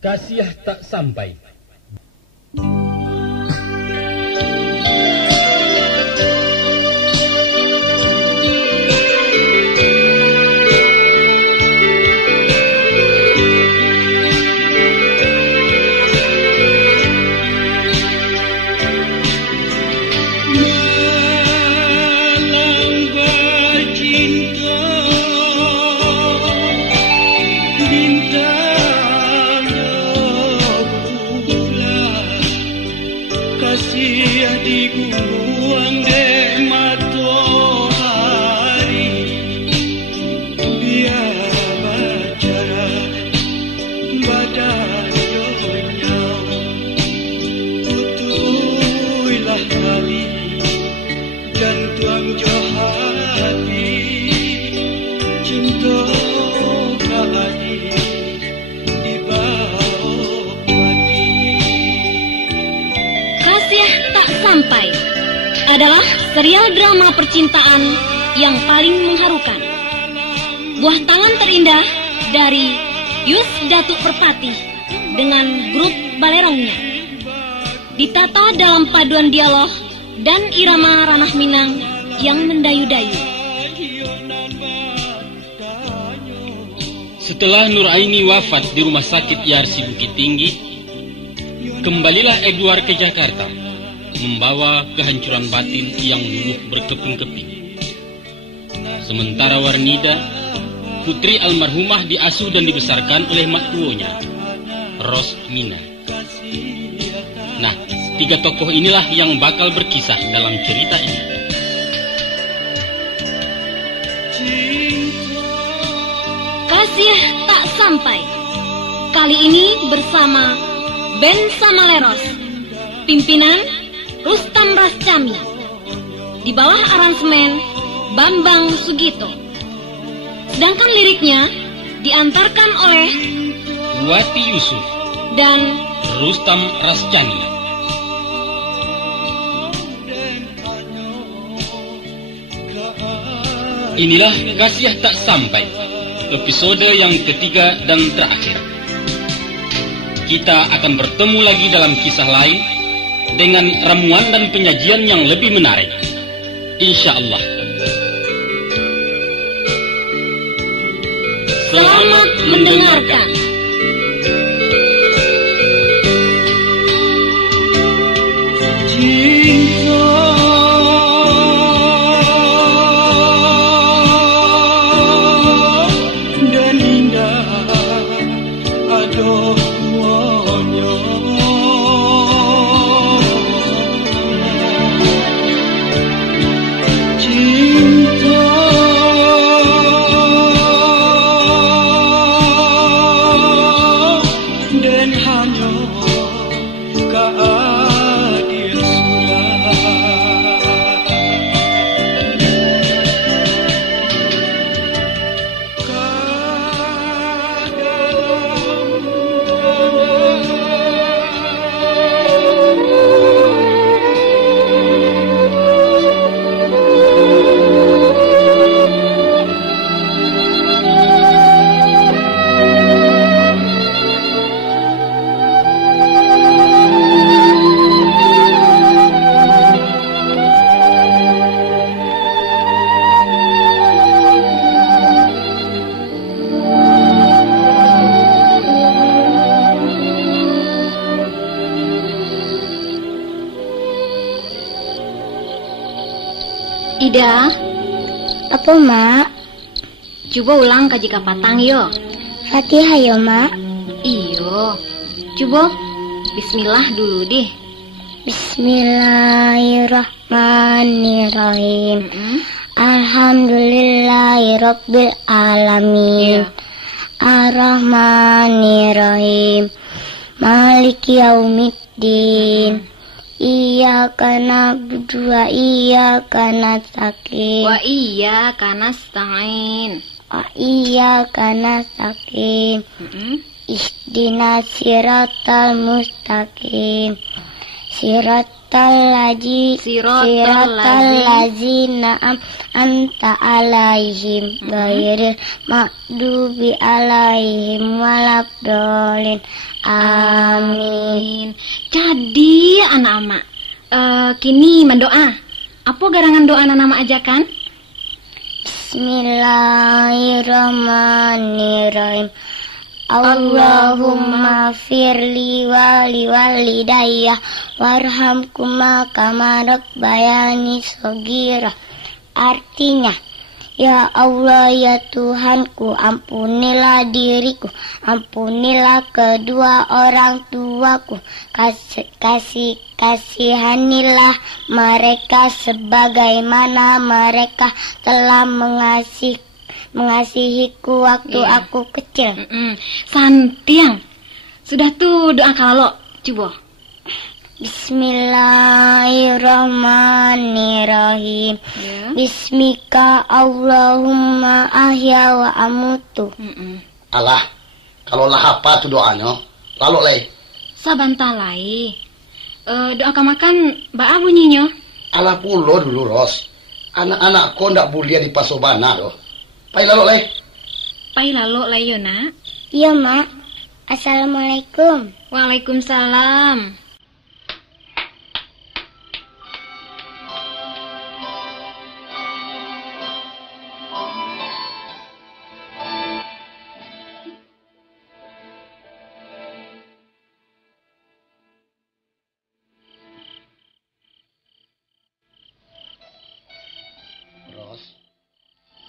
Kasiah tak sampai. Adalah serial drama percintaan yang paling mengharukan. Buah tangan terindah dari Yus Datuk Perpati dengan grup balerongnya. Ditata dalam paduan dialog dan irama ranah Minang yang mendayu-dayu. Setelah Nuraini wafat di rumah sakit Yarsi Bukit Tinggi, kembalilah Edward ke Jakarta, membawa kehancuran batin yang luluh berkeping-keping. Sementara Warnida, putri almarhumah, diasuh dan dibesarkan oleh mak tuonya, Rosmina. Nah, tiga tokoh inilah yang bakal berkisah dalam cerita ini. Kasih tak sampai. Kali ini bersama band Samaleros. Pimpinan Rustam Rascami, di bawah aransemen Bambang Sugito. Sedangkan liriknya diantarkan oleh Wati Yusuf dan Rustam Rascami. Inilah Kasiah Tak Sampai, episode yang ketiga dan terakhir. Kita akan bertemu lagi dalam kisah lain dengan ramuan dan penyajian yang lebih menarik, insya Allah. Selamat mendengarkan. Ida, apa mak? coba ulang kaji kapatang yo. Fatihah yo mak. Iyo, coba Bismillah dulu deh. Bismillahirrahmanirrahim. Alhamdulillahirabbil alamin. Ar-Rahmanirrahim. Maliki yaumiddin. Iyyaka na'budu wa iyyaka nasta'in. Wa iyyaka nasta'in. Wa iyyaka nasta'in. Ihdinas siratal mustaqim. siratal ladzina anta alaihim ghairil maghdubi alaihim waladdallin. Amin. Jadi anak-anak, kini mendoa. Apa garangan doa anak-anak ajakan? Bismillahirrahmanirrahim. Allahumma firli wali walidayya warhamkuma kama rabbayani shaghira. Artinya, ya Allah ya Tuhanku, ampunilah diriku, ampunilah kedua orang tuaku, kasihanilah mereka sebagaimana mereka telah mengasihiku waktu aku kecil. Santiang. Sudah tuh doa kalau coba. Bismillahirrahmanirrahim. Bismika Allahumma ahya wa amutu. Alah, kalau lah apa tuh doanya? Lalu leh. Sabantalai. Doa makan ba bunyinya? Alah pulo dulu Ros. Anak-anakku ndak boleh di pasobana loh. Pai lalu leh. Pai lalu leh yo nak. Iya mak. Assalamualaikum. Waalaikumsalam.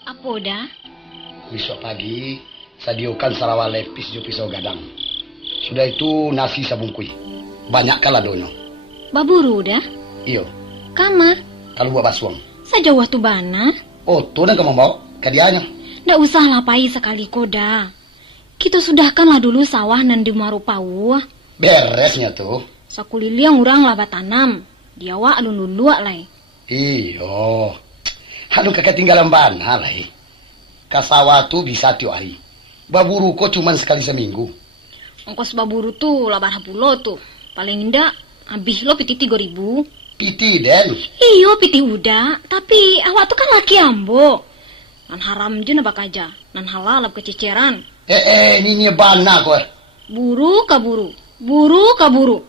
Apa dah? Besok pagi sadiokan sarawal lepis jo pisau gadang. Sudah itu nasi sabungkui. Banyak kala dono. Baburu dah? Iyo. Kama? Kalau buat basuang. Sajauh tu bana? Oh, tu dan kamu mau kadianya. Ndak usah lapai sekali koda. Kita sudahkanlah dulu sawah nan di marupau. Beresnya tuh. Sakulili yang urang laba tanam. Diawa alun luak lai. Iyo. Anu ketinggalan bana lah. Kasawa tu bisa tiap hari. Baburu kok cuma sekali seminggu. Ongkos baburu tu 8 tuh. Paling indah habis lo piti 3.000. Piti den. Iyo piti udah. Tapi awak tu kan laki ambo. Nan haram je nabak aja. Nan halal ab kececeran. Ini bana kok. Buru kaburu. Buru kaburu.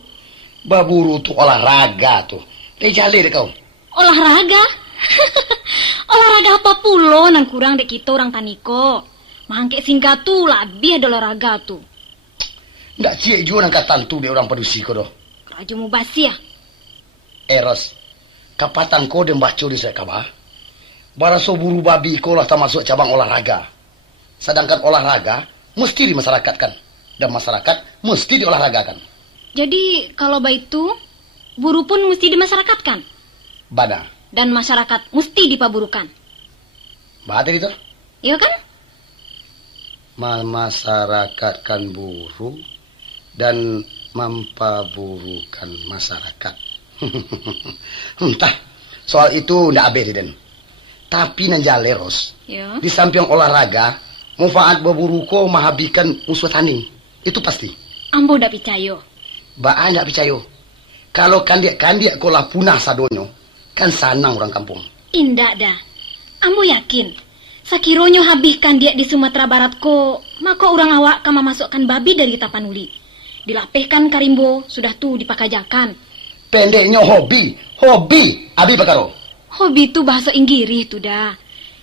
Baburu tu olahraga tuh. Jali deh kau. Olahraga? Olahraga apa pulo nan kurang dek kita orang taniko. Mangke singkat tu lebih ada olahraga tu. Nggak cie juga nang katantu dia orang padusi ko doh. Raja mu basi ya. Eros, kapatan ko dem baco di saya kabar. Baraso buru babi ko lah termasuk cabang olahraga. Sedangkan olahraga mesti dimasyarakatkan dan masyarakat mesti diolahragakan. Jadi kalau itu buru pun mesti dimasyarakatkan. Bana. Dan masyarakat mesti dipaburukan. Bahasa itu? Iya kan? Memasyarakatkan buru dan mempaburukan masyarakat. Entah, soal itu ndak abedi den. Tapi nanjale Ros. Ya. Di samping olahraga, manfaat baburu ko mahabikan musuh tanding. Itu pasti. Ambo ndak percaya. Ba ndak percaya. Kalau kandiak ko lah punah sadonyo. Kan sanang orang kampung. Indah dah. Ambo yakin. Sakironyo habiskan dia di Sumatera Barat ko. Maka orang awak kama masukkan babi dari Tapanuli. Dilapehkan karimbo. Sudah tu dipakajakan. Pendeknya hobi. Hobi. Abi pakaro. Hobi tu bahasa Inggris tu dah.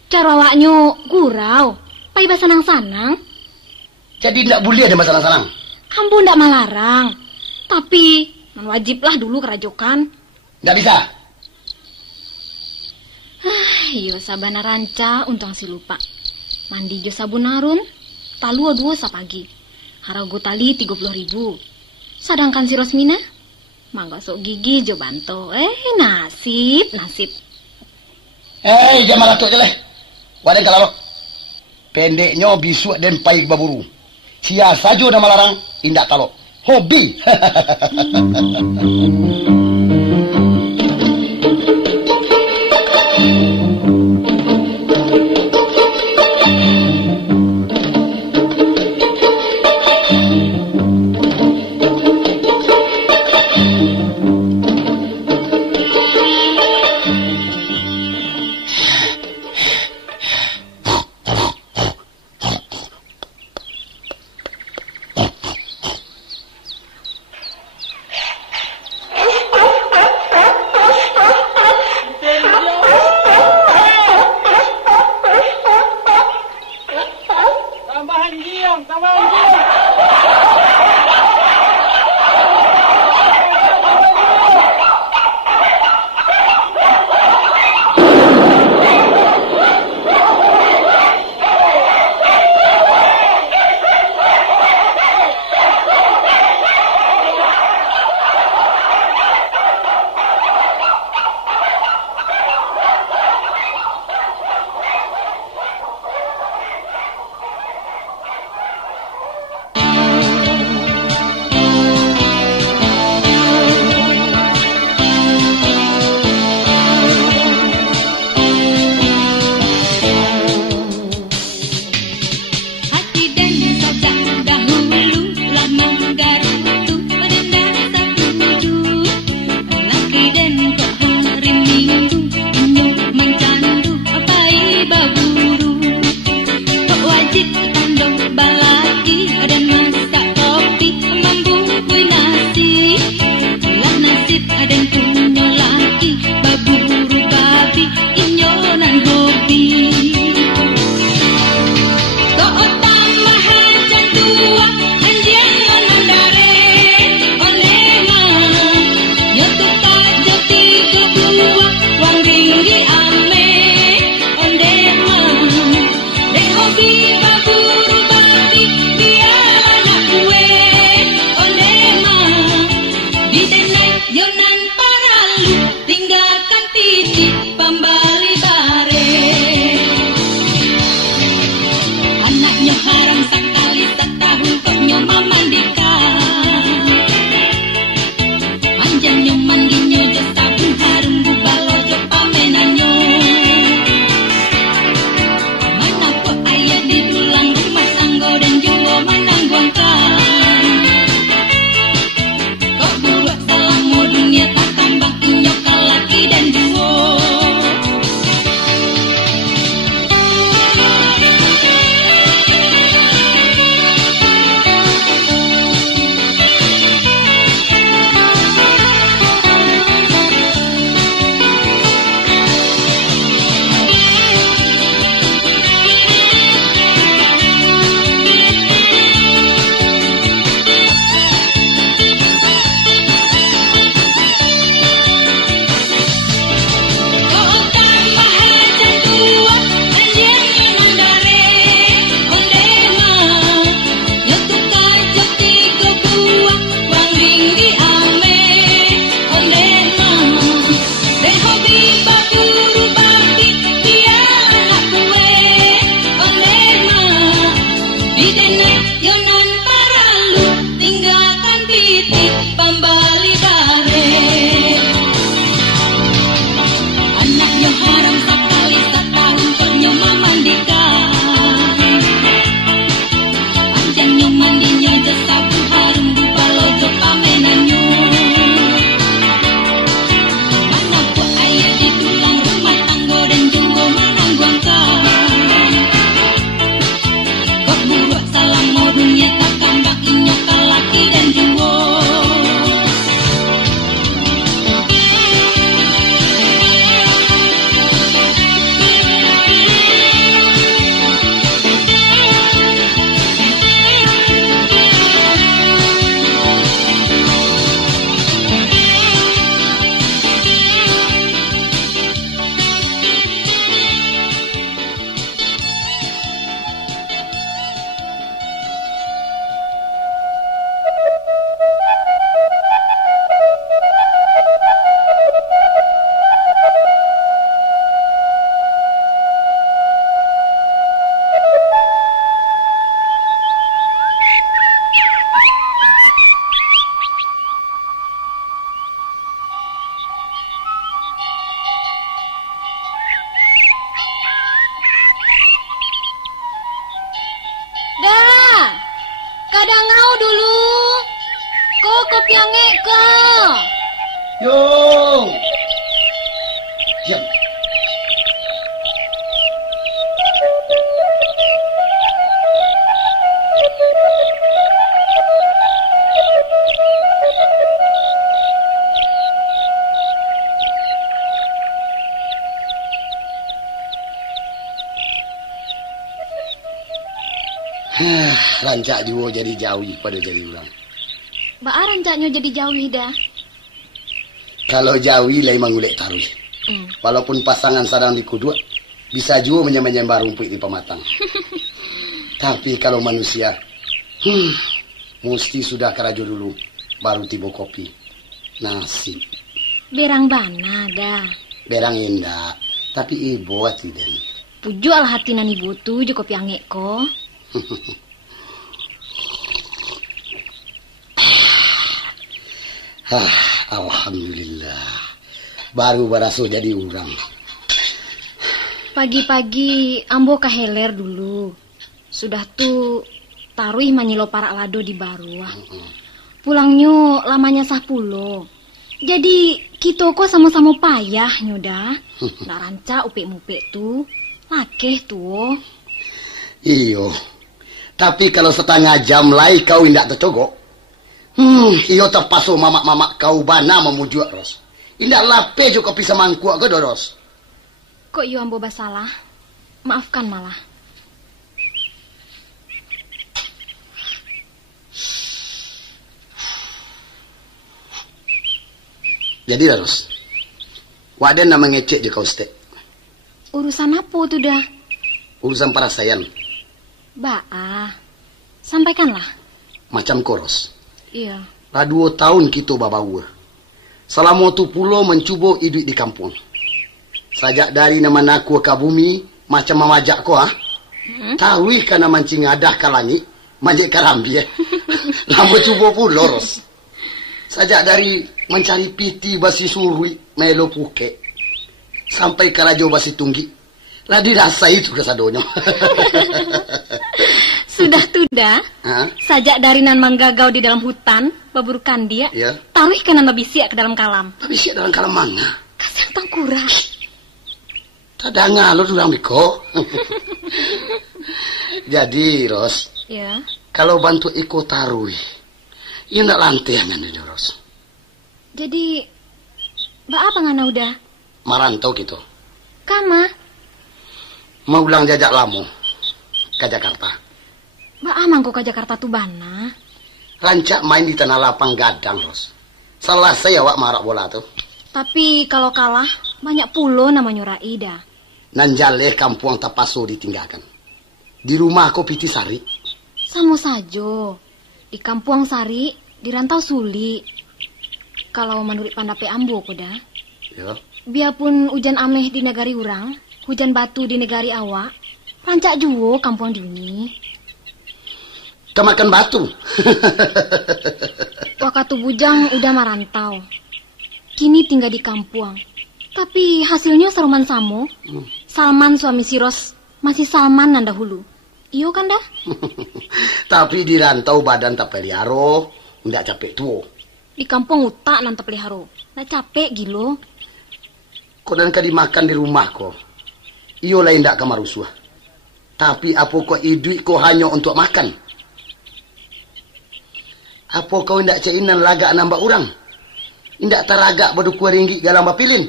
Cara awaknya gurau. Pai bahasa sanang-sanang. Jadi ndak boleh ada masalah sanang. Ambo ndak melarang. Tapi wajiblah dulu kerajokan. Ndak bisa. Iyo sabana ranca untung si lupa. Mandi jo sabun harun. Talu 2 sapagi. Harago tali 30.000. Sedangkan si Rosmina mangga sok gigi jo banto. Nasib. Jangan malah tu je leh. Wadah kalau pendeknya bisu dan paik baburu. Sia saja dah malarang indak talok. Hobi. Gadangau dulu. Ko kopi ange ko. Yo. Diam. Rancak juga jadi jauh pada jadi ulang. Baa rancaknya jadi jauh dah. Kalau jauh lah emang golek taruh. Walaupun pasangan sadang di kudua, bisa juga menyembah rumput di pematang. Tapi kalau manusia, mesti sudah kerajo dulu, baru tiba kopi. Nasi. Berang bana dah. Berang indah, tapi ibu tidak. Pujual hati nani butuh jo kopi ange ko. Alhamdulillah. Baru beraso jadi orang. Pagi-pagi ambo kaheler dulu. Sudah tuh taruh manyilo para lado di Baruah. Pulangnya lamanya 10. Jadi kita kok sama-sama payah nyoda. Nak ranca upik-mupik tuh. Lakeh tuh. Iyo. Tapi kalau setengah jam lagi kau indak tercogok. Iyo terpasu mamak-mamak kau bana memujuk Ros. Indak lape juga bisa mangkuak ke Doros. Kok iyo ambo basalah? Maafkan malah. Jadi Ros, waden nama ngecek je kau stek. Urusan apa tuh dah? Urusan parasayan. Baa, sampaikanlah. Macam koros. Iya. Lah 2 tahun kita babawa. Selama tu pulau mencuba hidup di kampung. Sajak dari nama naku ke bumi, macam mamajak ko Tahu kana mancing adah ke langit, manjek karambi Lama cuba pulau Ros. Sajak dari mencari piti basi surui, melo puke. Sampai ke rajo basi tunggi. Lah dirasa itu kesadonyo. Sudah tuda. Sajak dari nan manggagau di dalam hutan, baburukan dia. Ya. Taruh kanan babisiak ke dalam kalam. Babisiak dalam kalam mana? Kasih tangkura. Tada ngalur durang biko. Jadi Ros. Ya. Kalau bantu iko taruh, iya ndak lantai aman itu Ros. Jadi, apa ngana udah? Marantau gitu. Kama? Mau ulang jajak lamu ke Jakarta. Amang kok ke Jakarta tuh bana? Rancak main di tanah lapang gadang, Ros. Salah saya wak marak bola tuh. Tapi kalau kalah, banyak pulau namanya Raida. Nanjale kampung tapaso ditinggalkan. Di rumah aku Piti Sari. Sama saja. Di kampung Sari, di rantau Suli. Kalau menurut pandape ambo koda. Ya. Biarpun hujan ameh di negari urang, hujan batu di negari awak, rancak juwo kampung diuni. Kemakan batu. Waktu bujang udah marantau. Kini tinggal di kampung. Tapi hasilnya saruman samo. Salman suami si Ros masih Salman nan dahulu. Iyo kan dah? Tapi di rantau badan tak peliharo, ndak capek tuo. Di kampung utak nan tak peliharo. Ndak capek gilo. Kau dan kau dimakan di rumah kau. Iyo lain ndak kamarusuah. Tapi apa kau hidup kau hanya untuk makan? Apa kau ndak cainan lagak nambah orang? Ndak taragak berdua ringgit galang bapilin?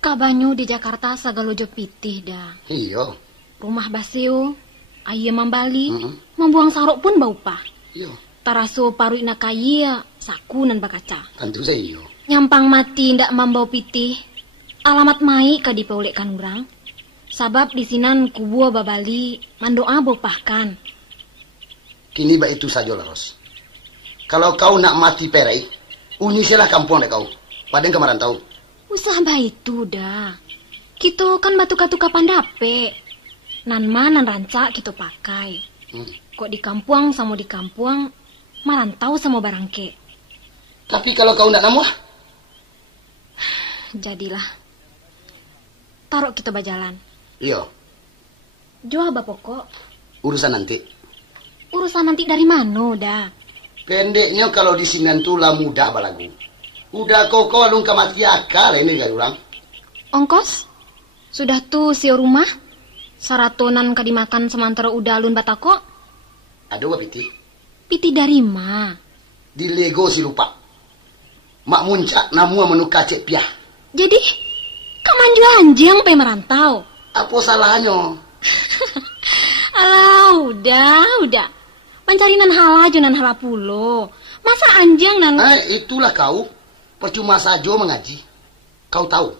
Kabanyu di Jakarta sagalojo pitih dah. Iyo. Rumah baseo, ayam mambali, membuang sarok pun bau pah. Iyo. Taraso paru ina kaya, saku nan bakaca. Tentu saya iyo. Nyampang mati ndak mambau pitih. Alamat mai ka dipeulekkan urang. Sabab di sinan kubua babali mandoa bopahkan. Kini baik itu saja lah, Ros. Kalau kau nak mati perai, unisilah kampung deh kau. Padahal kemarin tahu. Usah baik itu dah. Kita kan batu-katu kapan dape. Nan manan rancak kita pakai. Kok di kampung sama di kampung, marantau sama barangke. Tapi kalau kau nak namuah? Jadilah. Taruh kita berjalan. Iya. Jual apa pokok? Urusan nanti. urusan nanti dari mana dah? Pendeknya kalau di sini tulah mudah balagu. Udah koko alung kamati akal ini gak orang. Ongkos? Sudah tuh si rumah? Saratonan kadimakan semantara udah alun batako? Aduh piti. Piti dari ma? Di Lego si lupa. Mak muncak namu menuka cek piah. Jadi, kamanju anjing pe merantau? Apa salahnya? Alah, udah. Pancarinan hala nan hala pulo. Masa anjing nan... Itulah kau. Percuma saja mengaji. Kau tahu.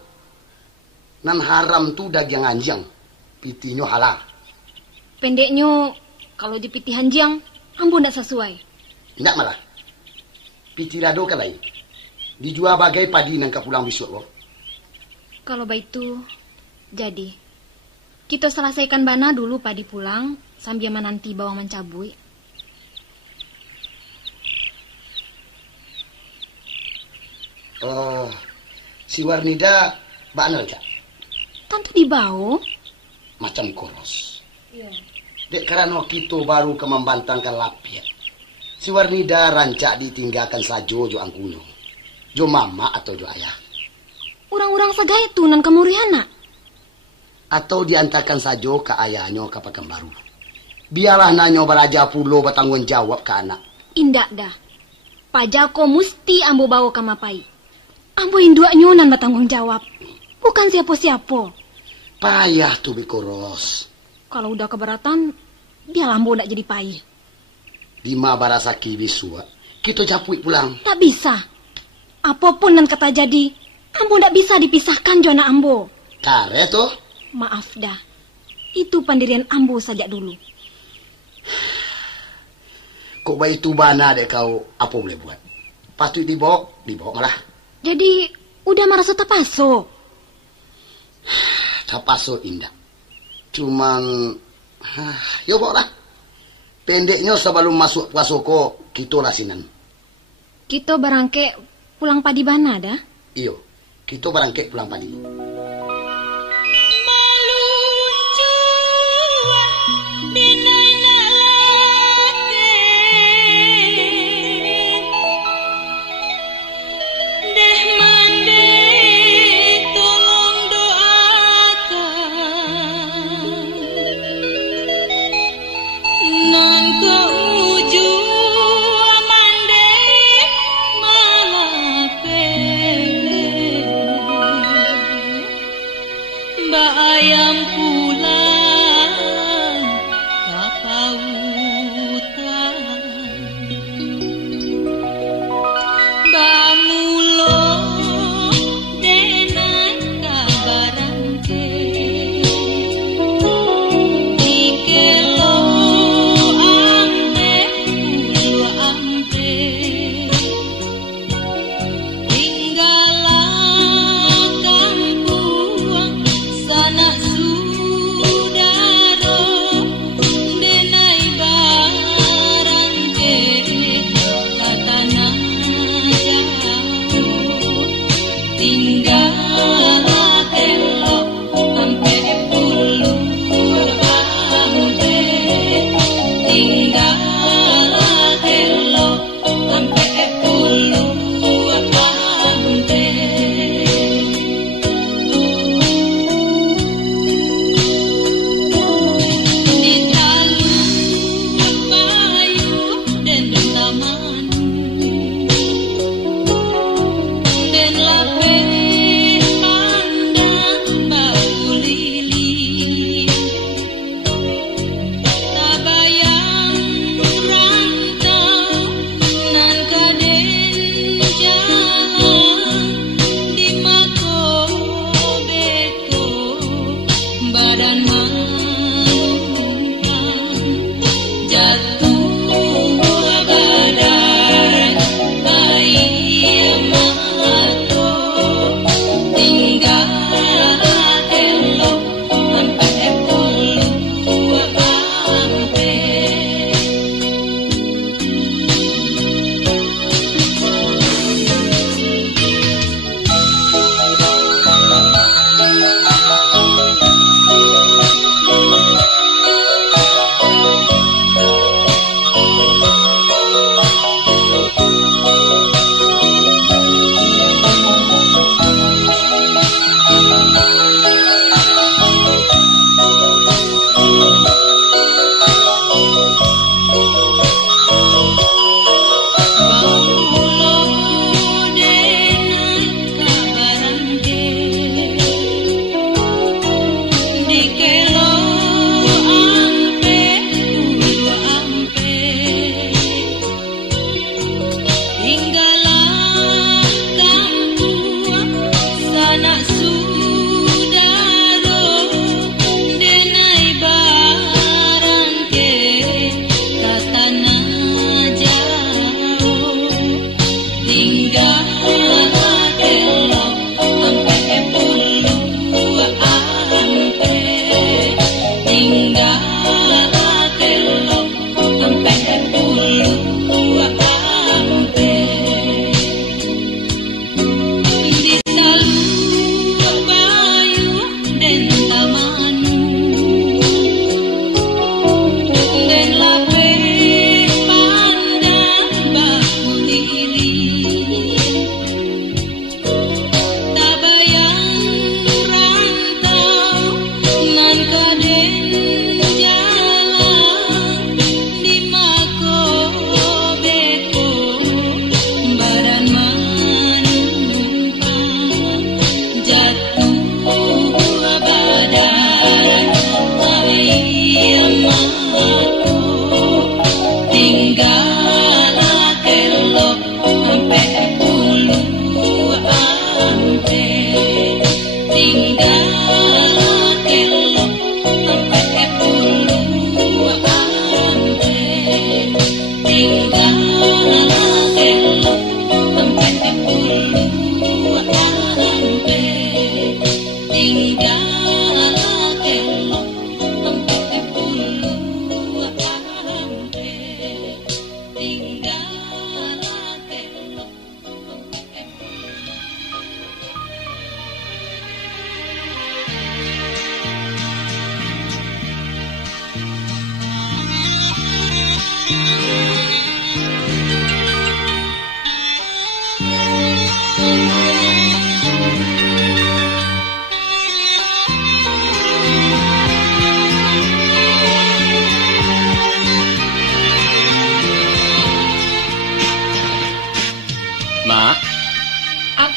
Nan haram tu daging anjing. Pitinyo halal. Pendeknya, kalau di piti anjing, ambo ndak sesuai. Ndak malah. Piti rado kalai. Dijual bagai padi nangka pulang besok loh. Kalau begitu, jadi kita selesaikan bana dulu padi pulang sambil menanti bawang mencabui. Oh, si Warnida bakal Cak? Tante dibawa? Macam koros. Iya. Dek karena kita baru ke membantangkan lapia. Si Warnida rancak ditinggalkan sajo jo angkuno. Jo mama atau jo ayah. Orang-orang sagaya tu nan kemuriana. Atau diantarkan sajo ke ayahnya ke pakan baru. Biarlah nanyo balaja pulo bertanggung jawab ke anak. Indak dah. Pajako mesti ambo bawa ke mapai. Ambo induaknya nan bertanggung jawab. Bukan siapa-siapa. Payah tuh bikoros. Kalau udah keberatan, biar ambo ndak jadi payah. Dima barasaki bisua. Kita capui pulang. Tak bisa. Apapun nan kata jadi, ambo ndak bisa dipisahkan jona ambo. Kare tuh. Maaf dah. Itu pendirian ambo saja dulu. Kok bayi tu bana dek kau apa boleh buat? Pasti dibawa malah. Jadi udah merasa tapaso. Tapaso indah. Cuman yo bawa lah. Pendeknya sebelum masuk pasoko kita lasinan. Kita barangke pulang padi bana dah? Iyo, kita barangke pulang padi.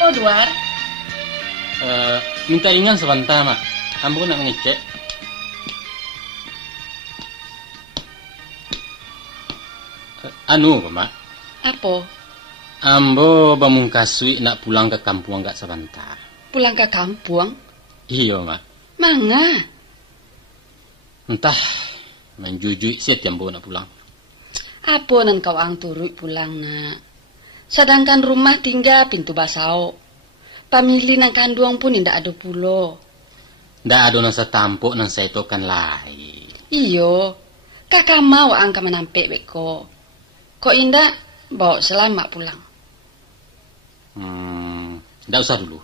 Apa, Duar? Minta ringan sebentar, Mak. Ambo nak ngecek. Anu, Mak. Apa? Ambo bamungkasui nak pulang ke kampung agak sebentar. Pulang ke kampung? Iya, Mak. Mangga? Entah, menjujui siat yang nak pulang. Apa nan kau ang turut pulang, nak? Sedangkan rumah tinggal pintu basau. Pamili nang kanduang pun indak ada pulo. Ndak ada nasa tampuk nang saya tokan lain. Iyo, kakak mau ang ka menampik beko. Kok indak bawa selamat pulang? Ndak usah dulu.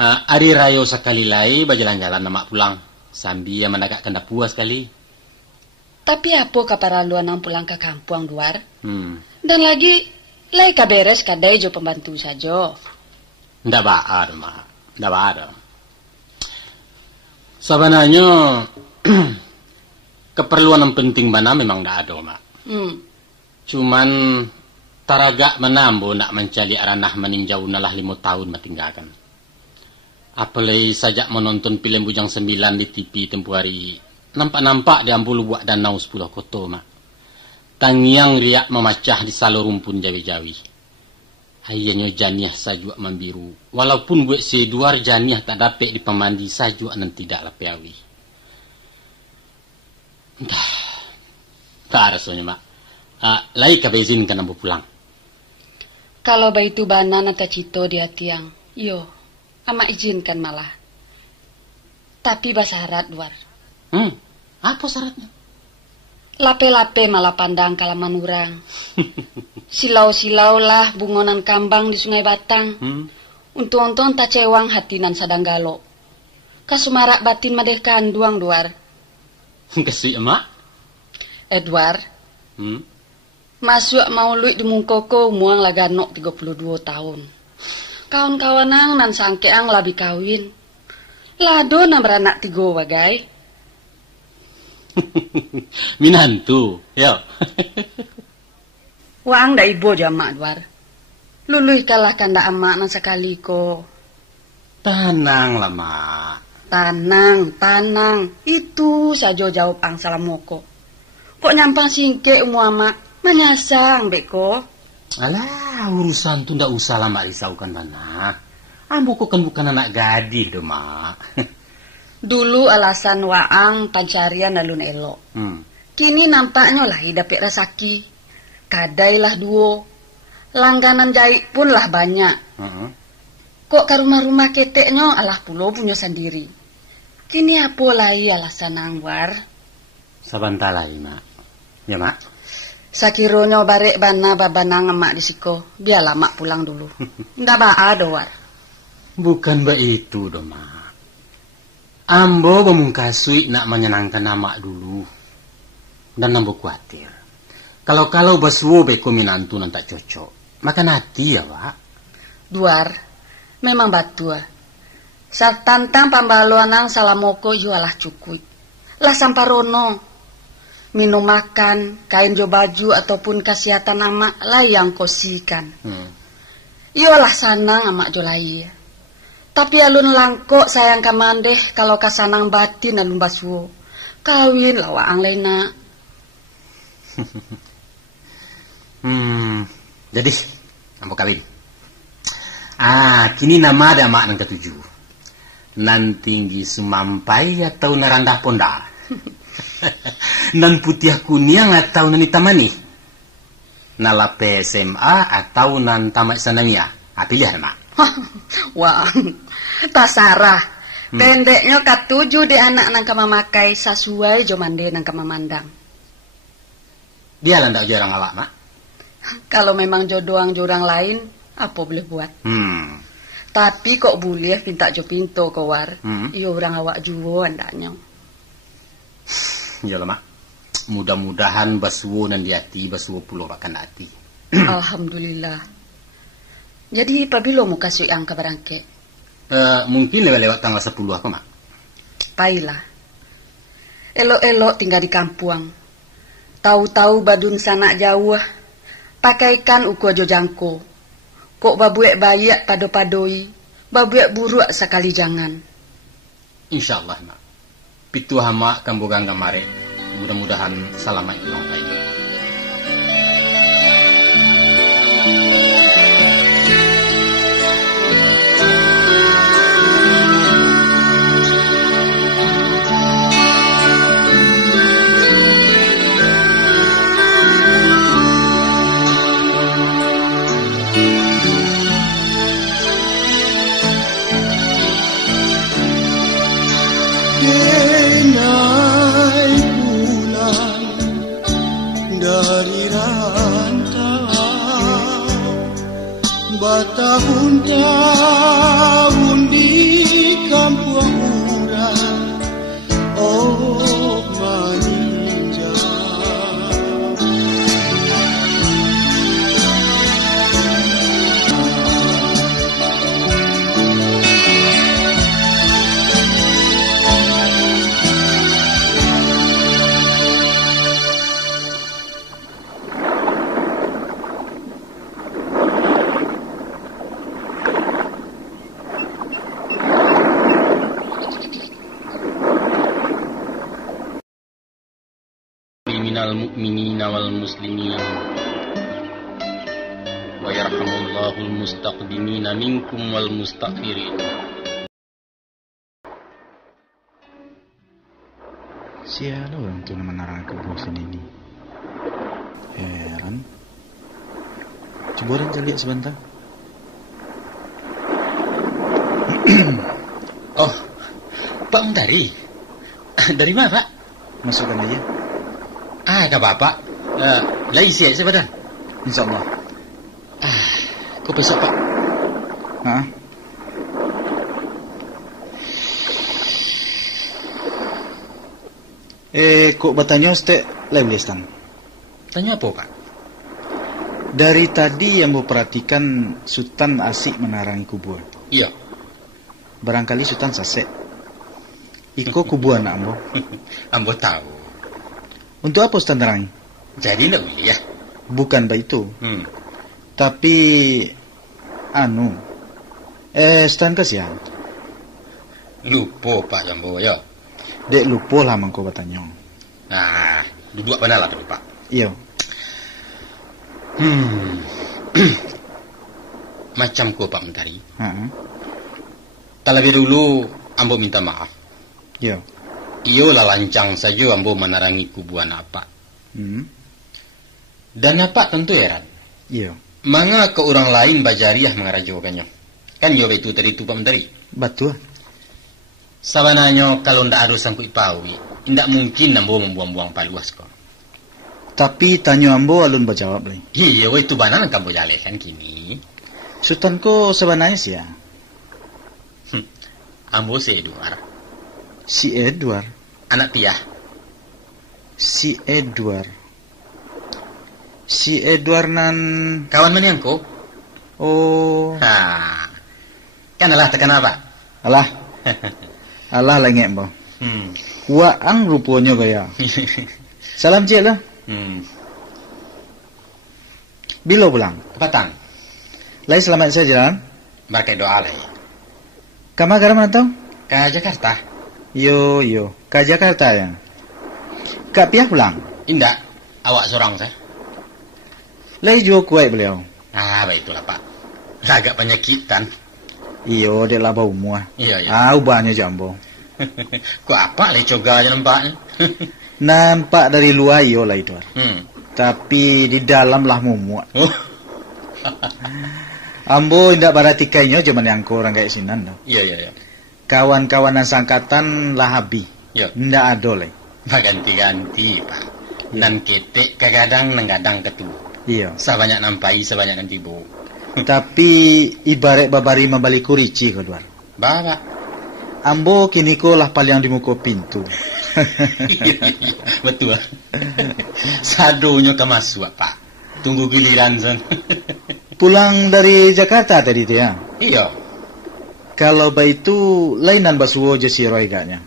Hari raya sekali lagi berjalan-jalan nama pulang. Sambil menagakkan dah puas sekali. Tapi apa kaparaluan nang pulang ke kampung, Duar? Dan lagi, lai kaberes kadai jo pembantu saja. Ndak baar, Mak. Ndak baar. Sebenarnya keperluan yang penting mana memang ndak ada, Mak. Cuman taragak menambo nak mencari ranah meninjau nalah 5 tahun matinggalkan. Apalagi sajak menonton film Bujang 9 di TV tempoh hari. Nampak-nampak dia ambul buat danau 10 koto, Mak. Tangiang riak memacah di salur rumpun jawi-jawi. Ayahnya janiah sajua membiru. Walaupun buat seduar janiah tak dapat dipemandi sajua nan tidak lapiawi. Entah. Tak rasanya, Mak. Lai kabezinkan ambo pulang. Kalau baitu bana nata cito di hati yang, yo, ama izinkan malah. Tapi basyarat, Duar. Apa syaratnya? Lape-lape malah pandang kalaman urang. Silau-silau lah bungonan kambang di Sungai Batang. Untung-untung tak cewang hatinan sadang galo. Kasumarak batin madeh kanduang, Duar. Kasih, Emak? Edward. Masuk mau luit di mungkoko umuang laganok 32 tahun. Kawan-kawanang nan sangkeang labi kawin. Lado na beranak 3 wagai. Minantu, ya. Waang da ibo jamak, Duar. Luluh kalah kanda amak nan sekali ko. Tanang lah, Mak. Tanang. Itu saja jawab ang salamoko. Kok nyampang singke amak menyasang, beko. Alah, urusan tu ndak usah lah, Mak risaukan mana. Ambo kok kan bukan anak gadis, Mak. Dulu alasan waang pancarian alun elok. Kini nampaknya lah hidapik rasaki. Kadailah 2. Langganan jahit pun lah banyak. Kok ke rumah-rumah keteknya alah pulau punya sendiri. Kini apa lagi alasan Angwar? Sabantar lagi, Mak. Ya, Mak. Sakironya barek bana babanang emak di siko. Biarlah mak pulang dulu. Ndak ada, War. Bukan begitu, Mak. Ambo memungkasui nak menyenangkan amak dulu. Dan ambo khawatir. Kalau basuo beko minantu nan tak cocok. Maka nanti ya, Pak. Duar, memang batua. Saat tantang pambaluanang salamoko jualah cukup. Lah samparono. Minum makan, kain jo baju ataupun kasiatan amak lah yang kosikan. Iyalah sanang amak jo lai. Tapi alun langkok sayang kamandeh kalau kasanang batin alun basuo. Kawin lawaang lena. Jadi, ambo kawin. Kini nama ada mak nang ke-7. Nan tinggi sumampai atau narandah ponda. Nan putih kuning atau nan hitam manis. Nalape SMA atau nan tamat sanamia. Pilih, Mak. Wah, tasarah. Pendeknya ke-7 di anak nang memakai sesuai jomande nang memandang. Dia lah ndak jarang awak, Mak. Kalau memang jodoang jurang lain, apa boleh buat? Tapi kok boleh pinta jo pinto ke War. Iyo orang awak juo andaknya. Ya lah, Mak. Mudah-mudahan basuo nan di hati, basuo pulau makan hati. Alhamdulillah. Jadi pabilo mau kasih yang keberangke? Mungkin lewat tanggal 10 apa, Mak? Pailah. Elok-elok tinggal di kampung. Tahu-tahu badun sanak jauh. Pakaikan uku aja jangko. Kok babuek bayak pado-padoi, babuek buruk sekali jangan. Insyaallah mak. Pitu hama kambogang kamare. Mudah-mudahan selamat long lain. Denai pulang dari rantau, bertahun-tahun di kampung orang, oh meninjau. Minal mu'minina wal muslimin wa yarhamullahu al-mustaqdimina minkum wal mustakhirin. Siapa orang tu nama narang ke bosan ini? Heran. Coba orang lihat sebentar. Oh, Pak Mentari. Dari mana, Pak? Masukkan aja. Kak Bapak. Lagi siap sebentar. InsyaAllah. Kau besok, Pak. Ha? Kok bertanya Ustaz Leblistan? Tanya apa, Pak? Dari tadi yang perhatikan Sultan asik menarangi kubuan. Iya. Barangkali Sultan sasek. Iko kubuan nak ambo. Ambo tahu. Untuk apa Sultan nerangi? Jadi nak boleh ya? Bukan baik itu. Tapi Sultan kasihan. Lupa Pak Jambo ya. Dek lupa lah mangko bertanya. Nah, duduk mana lah Pak? Iya. Macam ku Pak Mentari. Terlebih dulu ambo minta maaf. Iya. Iyo lah lancang saja ambo menarangi kubuan apa. Dan apa tentu heran. Iya. Manga ke orang lain bajariah mengarajokannya. Kan yo itu tadi tu Pak Mentari. Betul. Sabananya kalau ndak ada sangkut pawi, ndak mungkin ambo membuang-buang paluas kok. Tapi tanya ambo alun berjawab lagi. Iya, itu banan kamu jalekan kini. Sultan ko sebenarnya sih ya. Ambo si Edward. Si Edward. Anak Tiah. Si Edward. Si Edward nan kawan mana yang kau? Oh. Kan alah tekan apa? Alah. Alah lagi mbak. Waang rupanya gaya. Salam cik lah. Bila pulang? Petang. Lai selamat saya jalan. Pakai doa lah. Kamu ke mana tahu? Ke Jakarta. Yo. Ke Jakarta ya. Kak Piah pulang? Indah. Awak seorang saya. Lai jual kuat beliau. Baiklah Pak. Agak penyakitan. Iyo, dia lah bau muah. Iya. Ubahnya jambo. Kok apa le coga aja nampaknya? Nampak dari luar iyo lah itu. Tapi di dalam lah muak. Ambo indak baratikainya zaman yang kau orang kayak sinan dah. Iya. Kawan-kawanan sangkatan lah habi. Iya. Ndak ada le. Ganti-ganti Pak. Nan ketek kadang nenggadang ketu. Iya. Sebanyak nampai sebanyak nanti bu. Tapi ibarat babari membalik kurici keluar. Bapak. Ambo kini ko lah paling di muka pintu. Betul. Sadonya kemasuk Pak. Tunggu giliran son. Pulang dari Jakarta tadi tu ya? Iya. Kalau baik itu lainan basuo je si Roy gaknya.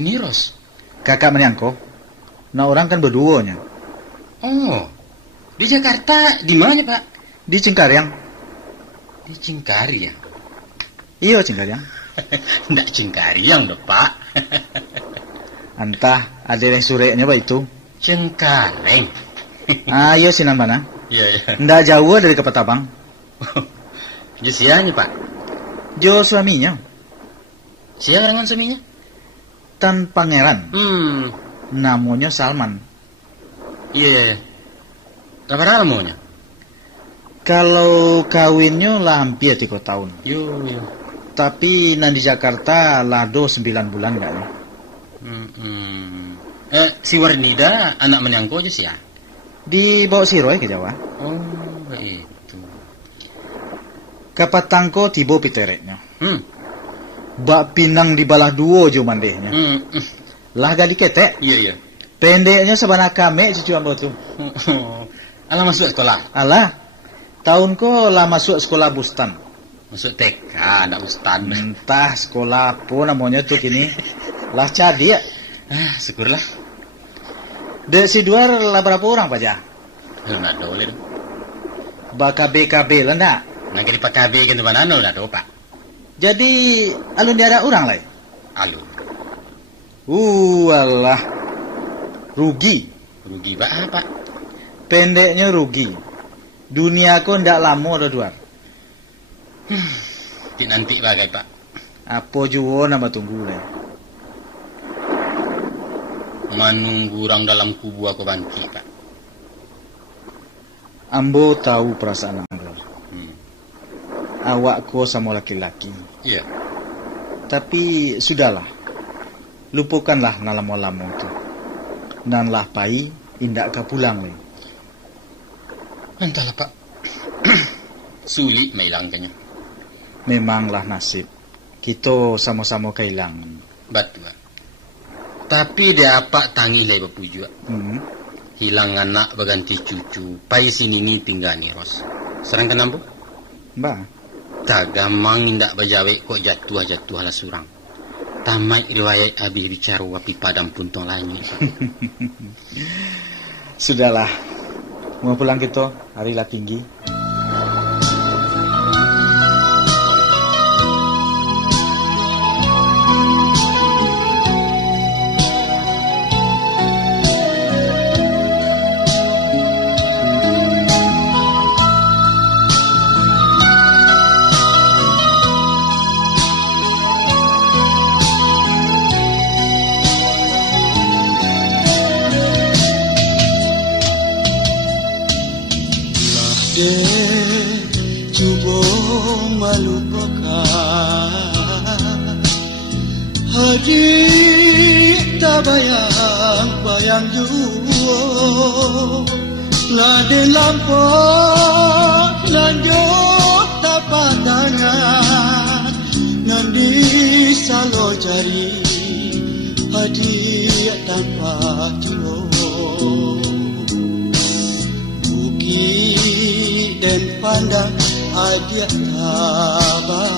Ini Ros. Kakak menyangko. Nah orang kan berduanya. Oh. Di Jakarta di mana Pak? Di Cengkareng. Di Cingkari ya? Iya Cingkariang. Ndak Cingkariang dong Pak. Entah ada yang sureknya Pak itu. Cengkareng. Iya sinan mana? Iya. Ndak jauh dari Kepatabang. Jo sianya Pak? Jo suaminya. Siapa dengan suaminya? Tan Pangeran. Namanya Salman. Iya. Berapa namanya? Kalau kawinnya lah hampir 3 tahun. Yo. Tapi di Jakarta lado 9 bulan enggak ya? Si Warnida anak menyangko aja sih ya? Dibawa si Roy ke Jawa. Oh, itu. Kapatangko tibo pitereknya. Bak pinang di balah duo jo mandehnya. Lah gadi ketek. Iya. Pendeknya sebanyak kami cucu ambo tu. Alah masuk sekolah. Alah. Tahun ko lah masuk sekolah Bustan. Masuk TK, anak Bustan. Entah sekolah apa namanya tuh kini. Lah jadi ya. Syukurlah. Dek si Duar lah berapa orang Pak Jah? Nggak boleh. Baka BKB lah ndak? Nggak di PKB gitu mana nggak ada Pak. Jadi alun dia ada orang lain? Alun. Alah. Rugi Pak. Pendeknya rugi. Dunia ko ndak lama ada Duar. Nanti bagai Pak. Apa juo nama tunggu lah. Menunggu orang dalam kubu aku bangkit Pak. Ambo tahu perasaan Ambo. Awak ko sama laki-laki. Iya. Tapi sudahlah. Lupakanlah nalamo-lamo itu. Dan lah pai indak ka pulang le. Entahlah Pak. Sulit menghilangkannya. Memanglah nasib. Kita sama-sama kehilangan. Betul. Tapi dia apa tangi lah bapu juga. Hilang anak berganti cucu. Pai sini ni tinggal ni Ros. Serang kenapa? Mbak. Tak gamang indak berjawe kok jatuh lah surang. Tamat riwayat habis bicara wapi padam puntong langit. Sudahlah. Mau pulang kita, hari lah tinggi. Cuba melupakan Hadir tak bayang jua Laden lampak lanjut tak padangan Nandi salo jari Hadir tanpa jua dan pandang adia tabaya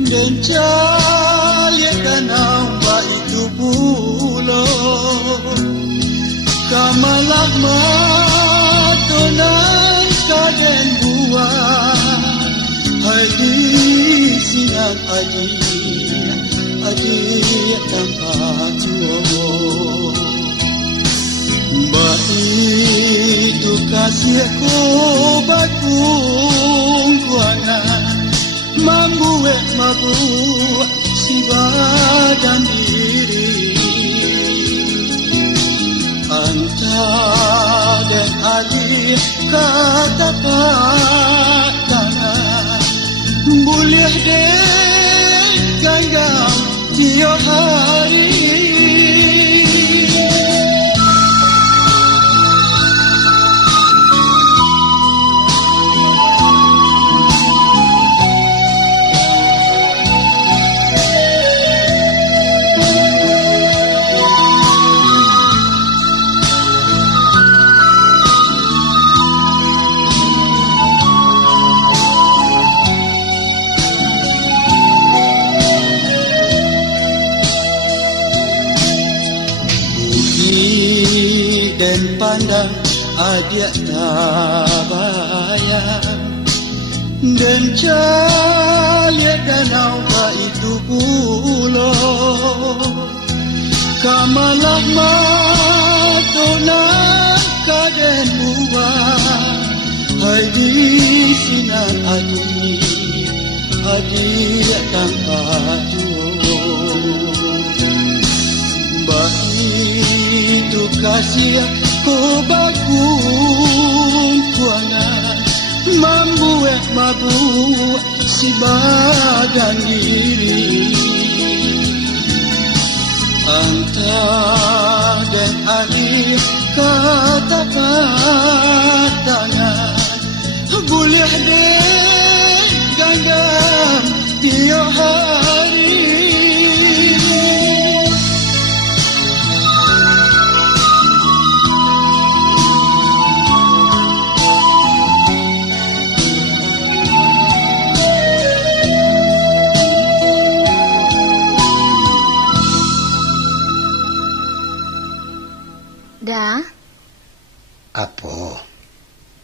dan cahaya nampak itu pula kamalah matonan kaden buah hadi sinan adi tanpa tuo itu kasihku batung kuana membuat mabuk si badan diri antara dan alih kata padangan boleh deh ganggang tiap hari dan pandang adia tabaya dan cahaya danau itu pula kamalah matona kaden buah hai di sinan adi tanpa itu kasih ko bagong kuangan membuat mabuk si badan diri antara dan alih kata-katanya boleh deh ganggam tiap hari. Da. Apa?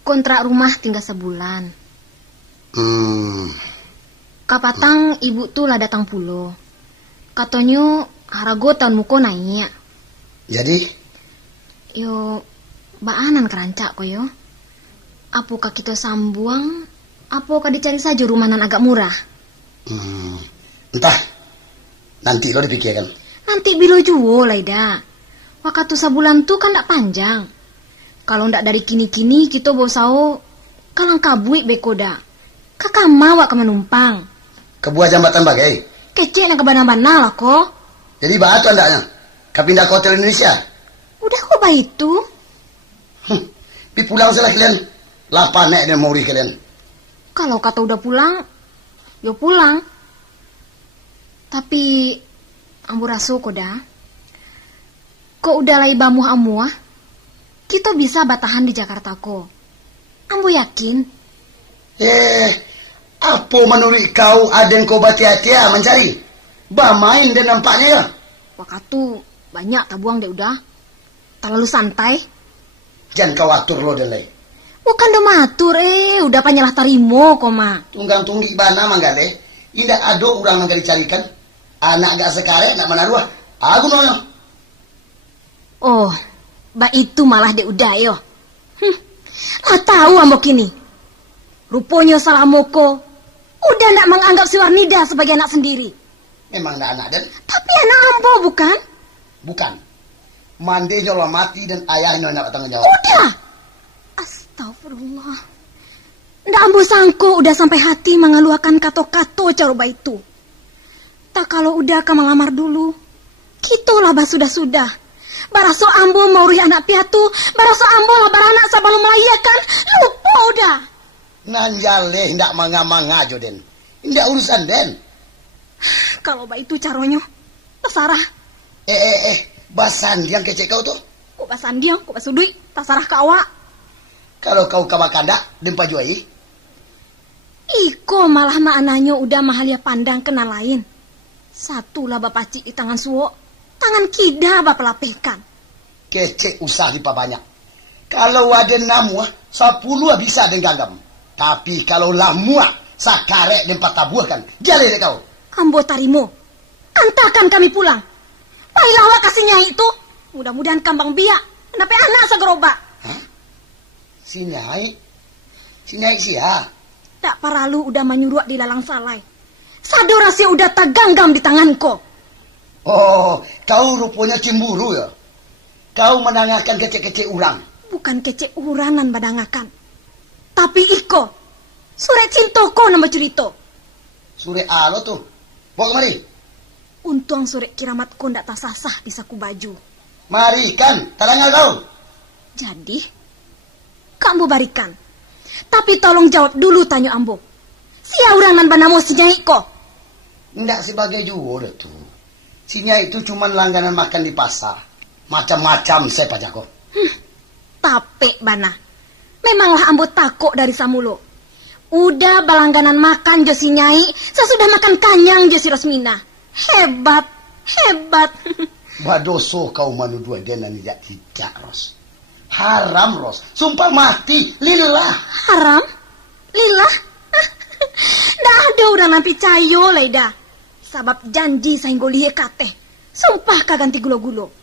Kontrak rumah tinggal sebulan. Kapatang ibu tuh lah datang pulo. Katanya harago tahun muko naik. Jadi? Yo, baanan kerancak ko yo. Apakah kita sambuang? Apakah dicari saja rumahan agak murah? Entah. Nanti lo dipikirkan. Nanti bilo juo lah ida. Waktu sebulan tuh kan ndak panjang. Kalau ndak dari kini-kini kita bosao kalang kabui bekoda. Kakak mawa ke menumpang. Kebuah jambatan bagai? Kecil yang kebana-bana lah kok. Jadi batu andaknya? Kapindah ke hotel Indonesia? Udah kok bah itu. Pi pulang salah kalian. Lapa nek dan mauri kalian. Kalau kata udah pulang, yo pulang. Tapi ambu rasu koda. Kok udah lai bamuh amuah, kita bisa batahan di Jakarta ko. Ambo yakin. Apa menurut kau ada yang kau batia-tia mencari? Main dan nampaknya ya. Waktu banyak tabuang deh udah. Terlalu santai. Jangan kau atur lo dan lai. Bukan udah matur udah panyalah tarimo koma. Tunggang tunggi bana manggale. Indah ado orang yang dicarikan. Anak gak sekarang nak menaruh. Aku noyo. Oh, ba itu malah dek udah yo. Lah tahu ambo kini. Rupanya salah moko. Udah ndak menganggap si Warnida sebagai anak sendiri. Memang ndak anak dan? Tapi anak ambo bukan? Bukan. Mandenya lo mati dan ayahnya nak tanggung jawab. Udah. Astagfirullah. Ndak ambo sangko udah sampai hati mengeluarkan kato-kato caroba itu. Tak kalau udah ka melamar dulu. Kitulah bah sudah-sudah. Baraso ambo mauri anak piatu, baraso ambo lah baranak sabalum melayakan, lupa udah. Nanjale ndak manga-manga jo den. Ndak urusan den. Kalau ba itu caronyo, terserah. Basan yang kecek kau tuh. Kok basan dia, kok basudui, terserah ke awak. Kalau kau kamakanda, dempa juai. Iko malah maknanya udah mahalia pandang kena lain. Satu lah bapak cik di tangan suwo. Tangan kida bapak lapehkan. Kecek usah dipa banyak. Kalau ada namua, 10 bisa denggagam. Tapi kalau lamua, sakarek dan patabuahkan. Jale deh kau. Ambo tarimo. Antarkan kami pulang. Baiklah awak kasih nyai itu. Mudah-mudahan kambang biak. Kenapa anak segerobak? Hah? Si nyai? Si nyai siapa? Tak paralu udah menyuruh di lalang salai. Sado rahasia udah taganggam di tanganku. Oh, kau rupanya cemburu ya? Kau menangakan kecek-kecek urang. Bukan kecek uranan badangakan. Tapi iko. Sure cintoko nama cerita. Sure alo tuh. Bawa kemari. Untung sure kiramatku ndak tasasah di saku baju. Mari kan, talangal kau. Jadi, kamu barikan. Tapi tolong jawab dulu tanya ambo. Sia uranan banamo si nyai ko? Ndak sebagai jual tuh. Sinya itu cuma langganan makan di pasar. Macam-macam saya pajako. Tape bana. Memanglah ambo takok dari samulo. Udah balangganan makan jo si nyai. Sesudah makan kanyang jo si Rosmina. Hebat. Badoso kau manudua denan tidak Ros. Haram Ros. Sumpah mati. Lillah. Haram? Lillah? Dah ada orang nampi cayo leda. Sabab janji sahinggo lihe kate. Sumpah ka ganti gulo-gulo.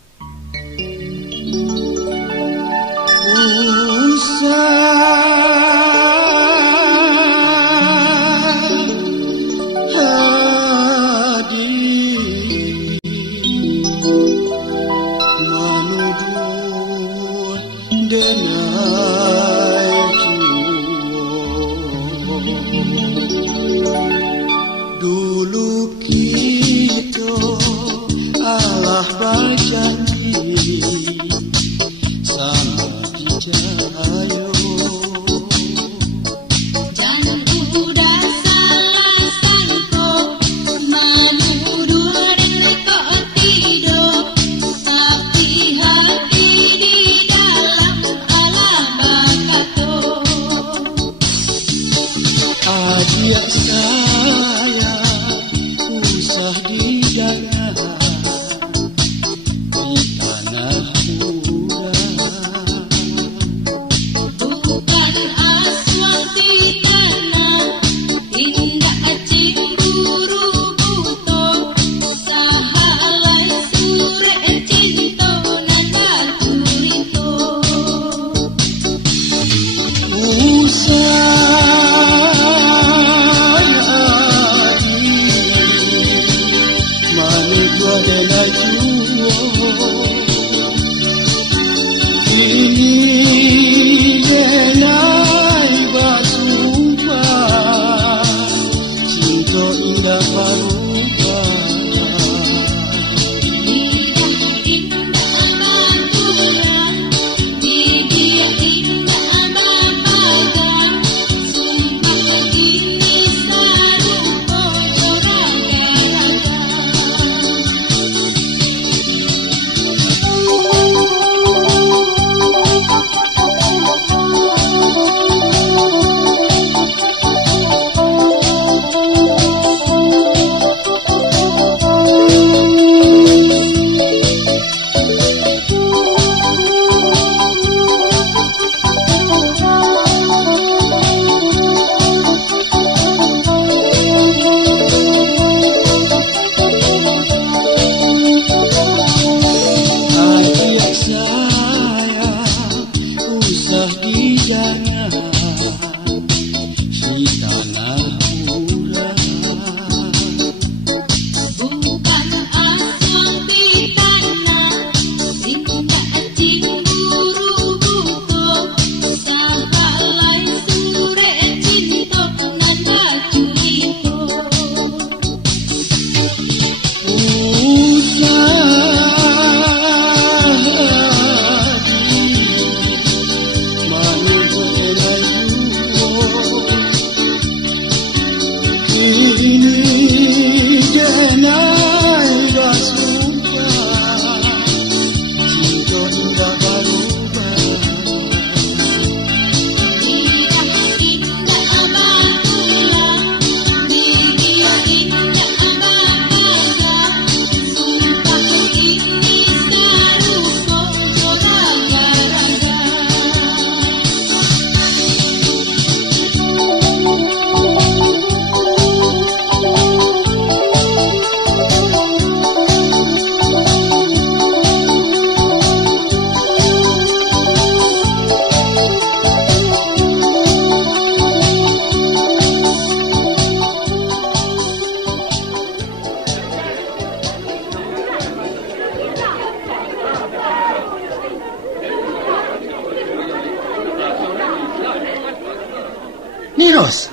Ros?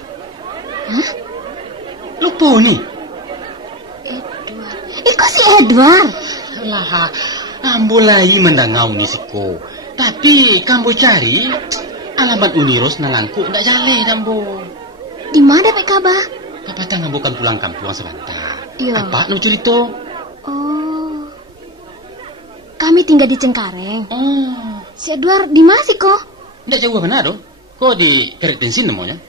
Hah? Lupa nih. Edward. Kok si Edward? Lah, ambo lagi mendangau nih siko. Tapi kambo cari alamat Uniros nangangku ndak jale kambo. Di mana Pak Kaba? Papa tangga bukan pulang kampung sebentar. Iya. Apa nu cerita? Oh. Kami tinggal di Cengkareng. Oh. Si Edward di mana sih kok? Ndak jauh benar doh. Kok di Keret Bensin namanya?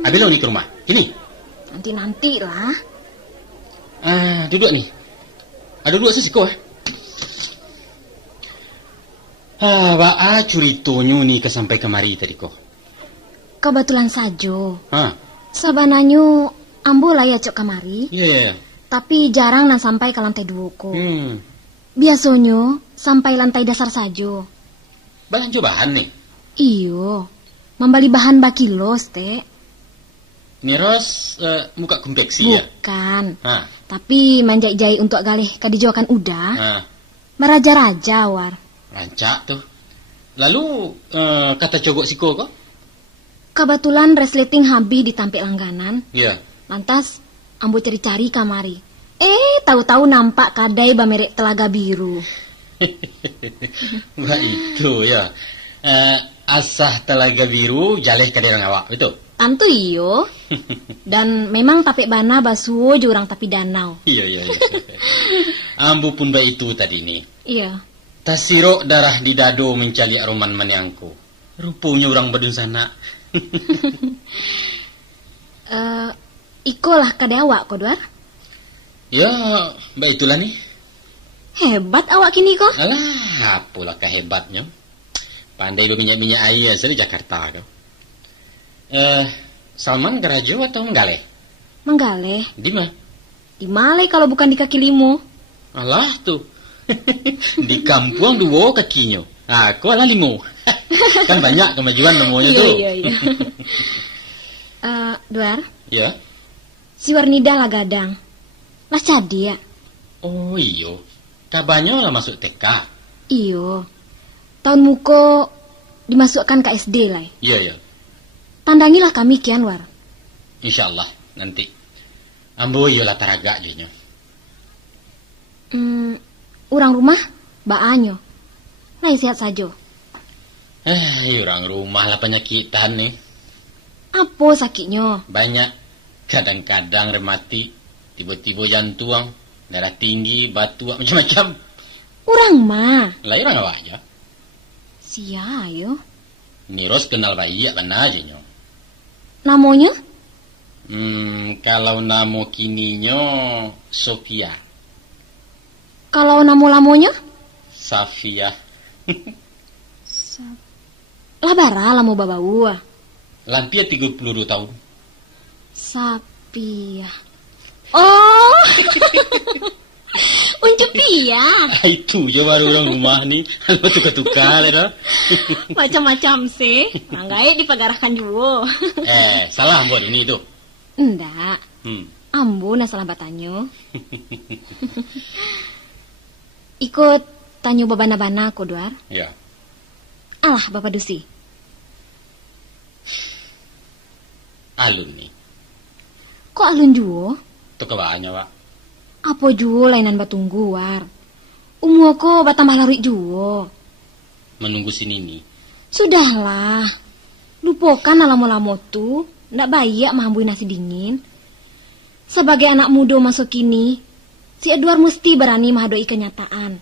Abelo nih ke rumah. Sini. Nanti lah. Duduk nih. Ada dua sih kok. Ba curitonyo nih kesampai kemari tadi kok. Kebetulan saja. Hah. Sabananyo Ambo lah ya cok kamari. Iya. Tapi jarang nan sampai ke lantai 2 ko. Biasanya sampai lantai dasar saja. Bahan cobaan nih. Iyo, membeli bahan bakilos, Teh. Niros muka konveksi ya? Bukan. Tapi manjai-jai untuk galih kadijokan udah. Meraja-raja war. Rancak tuh. Lalu kata cogok siko kok? Kebetulan resleting habis ditampil langganan. Iya. Lantas ambo cari-cari kamari. Tahu-tahu nampak kadai bamerek Telaga Biru. Wah itu ya. Asah Telaga Biru jaleh kaderang awak, betul? Tentu iyo. Dan memang tapek bana basuh jurang tapi danau. Iya. Ambu pun baik itu tadi nih. Iya. Tasiro darah di dado mencali aroman maniangku. Rupanya orang badun sana. Iko lah kade awak kodwar. Ya, baik itulah nih. Hebat awak kini kok. Alah, apalah kehebatnya. Pandai do minyak-minyak air asal Jakarta kau. Salman Garajo atau Menggale? Menggale. Di mana? Di Malai kalau bukan di kaki limo. Alah tuh. Di kampung dua kakinya. Aku alah limo. Kan banyak kemajuan namanya tuh. Iya. Duar. Ya. Si Warnida lah gadang. Lah cadi ya. Oh iyo. Kabarnya lah masuk TK. Iyo. Tahun muko dimasukkan ke SD lah. Iya. Tandangilah kami kian war. Insyaallah nanti. Ambo iyo lah taraga jadinya. Orang rumah baanyo. Nah sehat saja. Orang rumah lah penyakitan nih. Apa sakitnya? Banyak. Kadang-kadang remati, tiba-tiba jantung, darah tinggi, batu, macam-macam. Orang mah. Lah orang awak aja. Sia yo. Niros kenal bayi apa aja nyo. Namanya? Kalau namo kininya Sofia. Kalau namo lamonya? Safia. Lah bara lamo babau. Lampia 32 tahun. Sapia. Oh. Unjuk pia. Itu je baru orang rumah ni. Hal tukar-tukar dah. Macam-macam sih. Manggai dipagarahkan juga. Salah buat ini tu. Enggak. Ambo na salah batanyo. Ikut tanyo babana-bana ko duar. Ya. Alah Bapak Dusi. Alun ni. Kok alun juo? Tu kebahannya, Pak. Apa juo lainan batunggu war? Ko batambah lari juo. Menunggu sini ni. Sudahlah. Lupakan lamo-lamo tu. Ndak bayak mahambui nasi dingin. Sebagai anak muda masuk kini, si Edward mesti berani menghadapi kenyataan.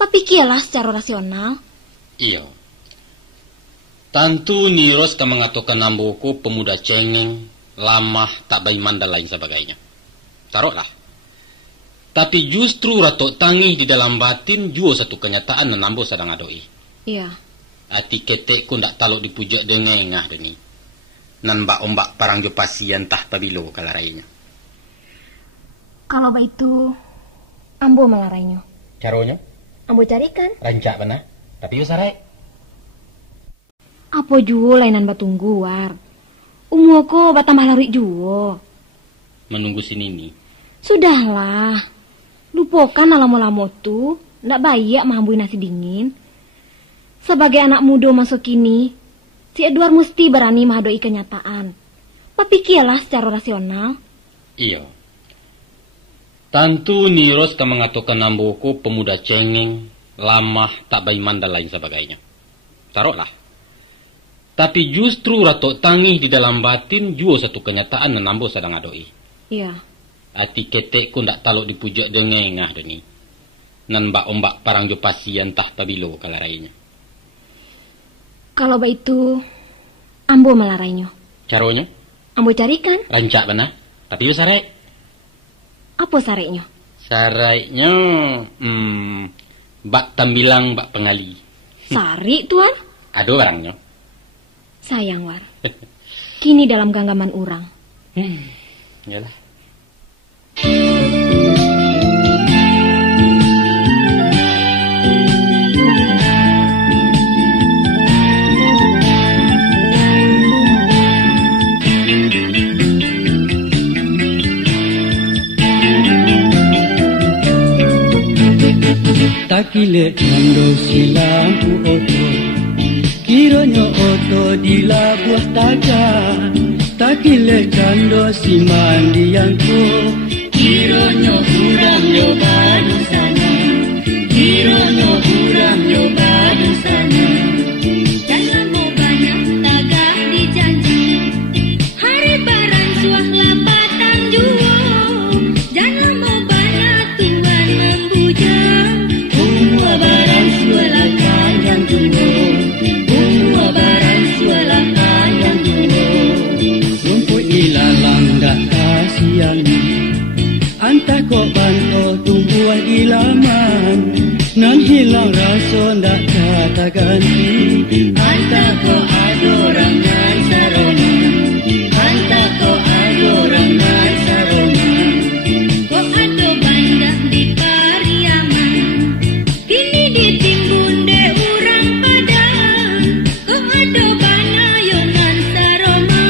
Papikirlah secara rasional. Iya. Tentu Niros kan mengatakan namboku pemuda cengeng, lamah, tak baiman dan lain sebagainya. Taruhlah. Tapi justru ratok tangih di dalam batin juga satu kenyataan dan nambo sedang adoi. Iya. Ati ketekku ndak taluk dipujak dengengah deni. Nan ombak parang jo pasien tah pabilo kalarainya. Kalau begitu, ambo melarainya. Caranya? Ambo carikan. Rancak benar. Tapi usarai. Apa juo lainan batunggu war? Ko batambah lari juo. Menunggu sini ni. Sudahlah. Lupakan lamo-lamo tu. Ndak bayak mahambui nasi dingin. Sebagai anak muda masuk kini, si Edward mesti berani menghadapi kenyataan. Papikirlah secara rasional. Iya. Tentu Niros kan mengatakan namboku pemuda cengeng, lamah, tak baiman dan lain sebagainya. Taruhlah. Tapi justru ratok tangih di dalam batin juga satu kenyataan dan nambo sedang adoi. Iya. Ati ketekku ndak taluk dipujak dengengah deni. Nan ombak parang jo pasien tah pabilo kalarainya. Kalau begitu, ambo melarainya. Caranya? Ambo carikan. Rancak benar. Tapi usarai. Apa sareknya? Sareknya, bak tambilang, bak pengali. Sari tuan? Ada orangnya. Sayang war. Kini dalam genggaman orang. Yalah. Takile kando silampu oto, kiranya oto di labuah taga. Takile kando si mandiangko, kiranya urang yo badu sana, kiranya urang yo badu sana. Jangan mau banyak tagah dijanji, hari barang suah lapatan juo. Jangan mau banyak Tuhan membujang, Umwa barang suala kanyang juo, umwa barang suala kanyang juo. Rumput ilalang dak kasiani, antah kok banto tumbuhan ilaman. Nan hilang rasa ndak kata ganti, antah kok adorang nan saronan, antah kok adorang nan saronan. kok ado banyak di Pariaman, kini ditimbun de urang padang. Kok ado banyak yonan saroma,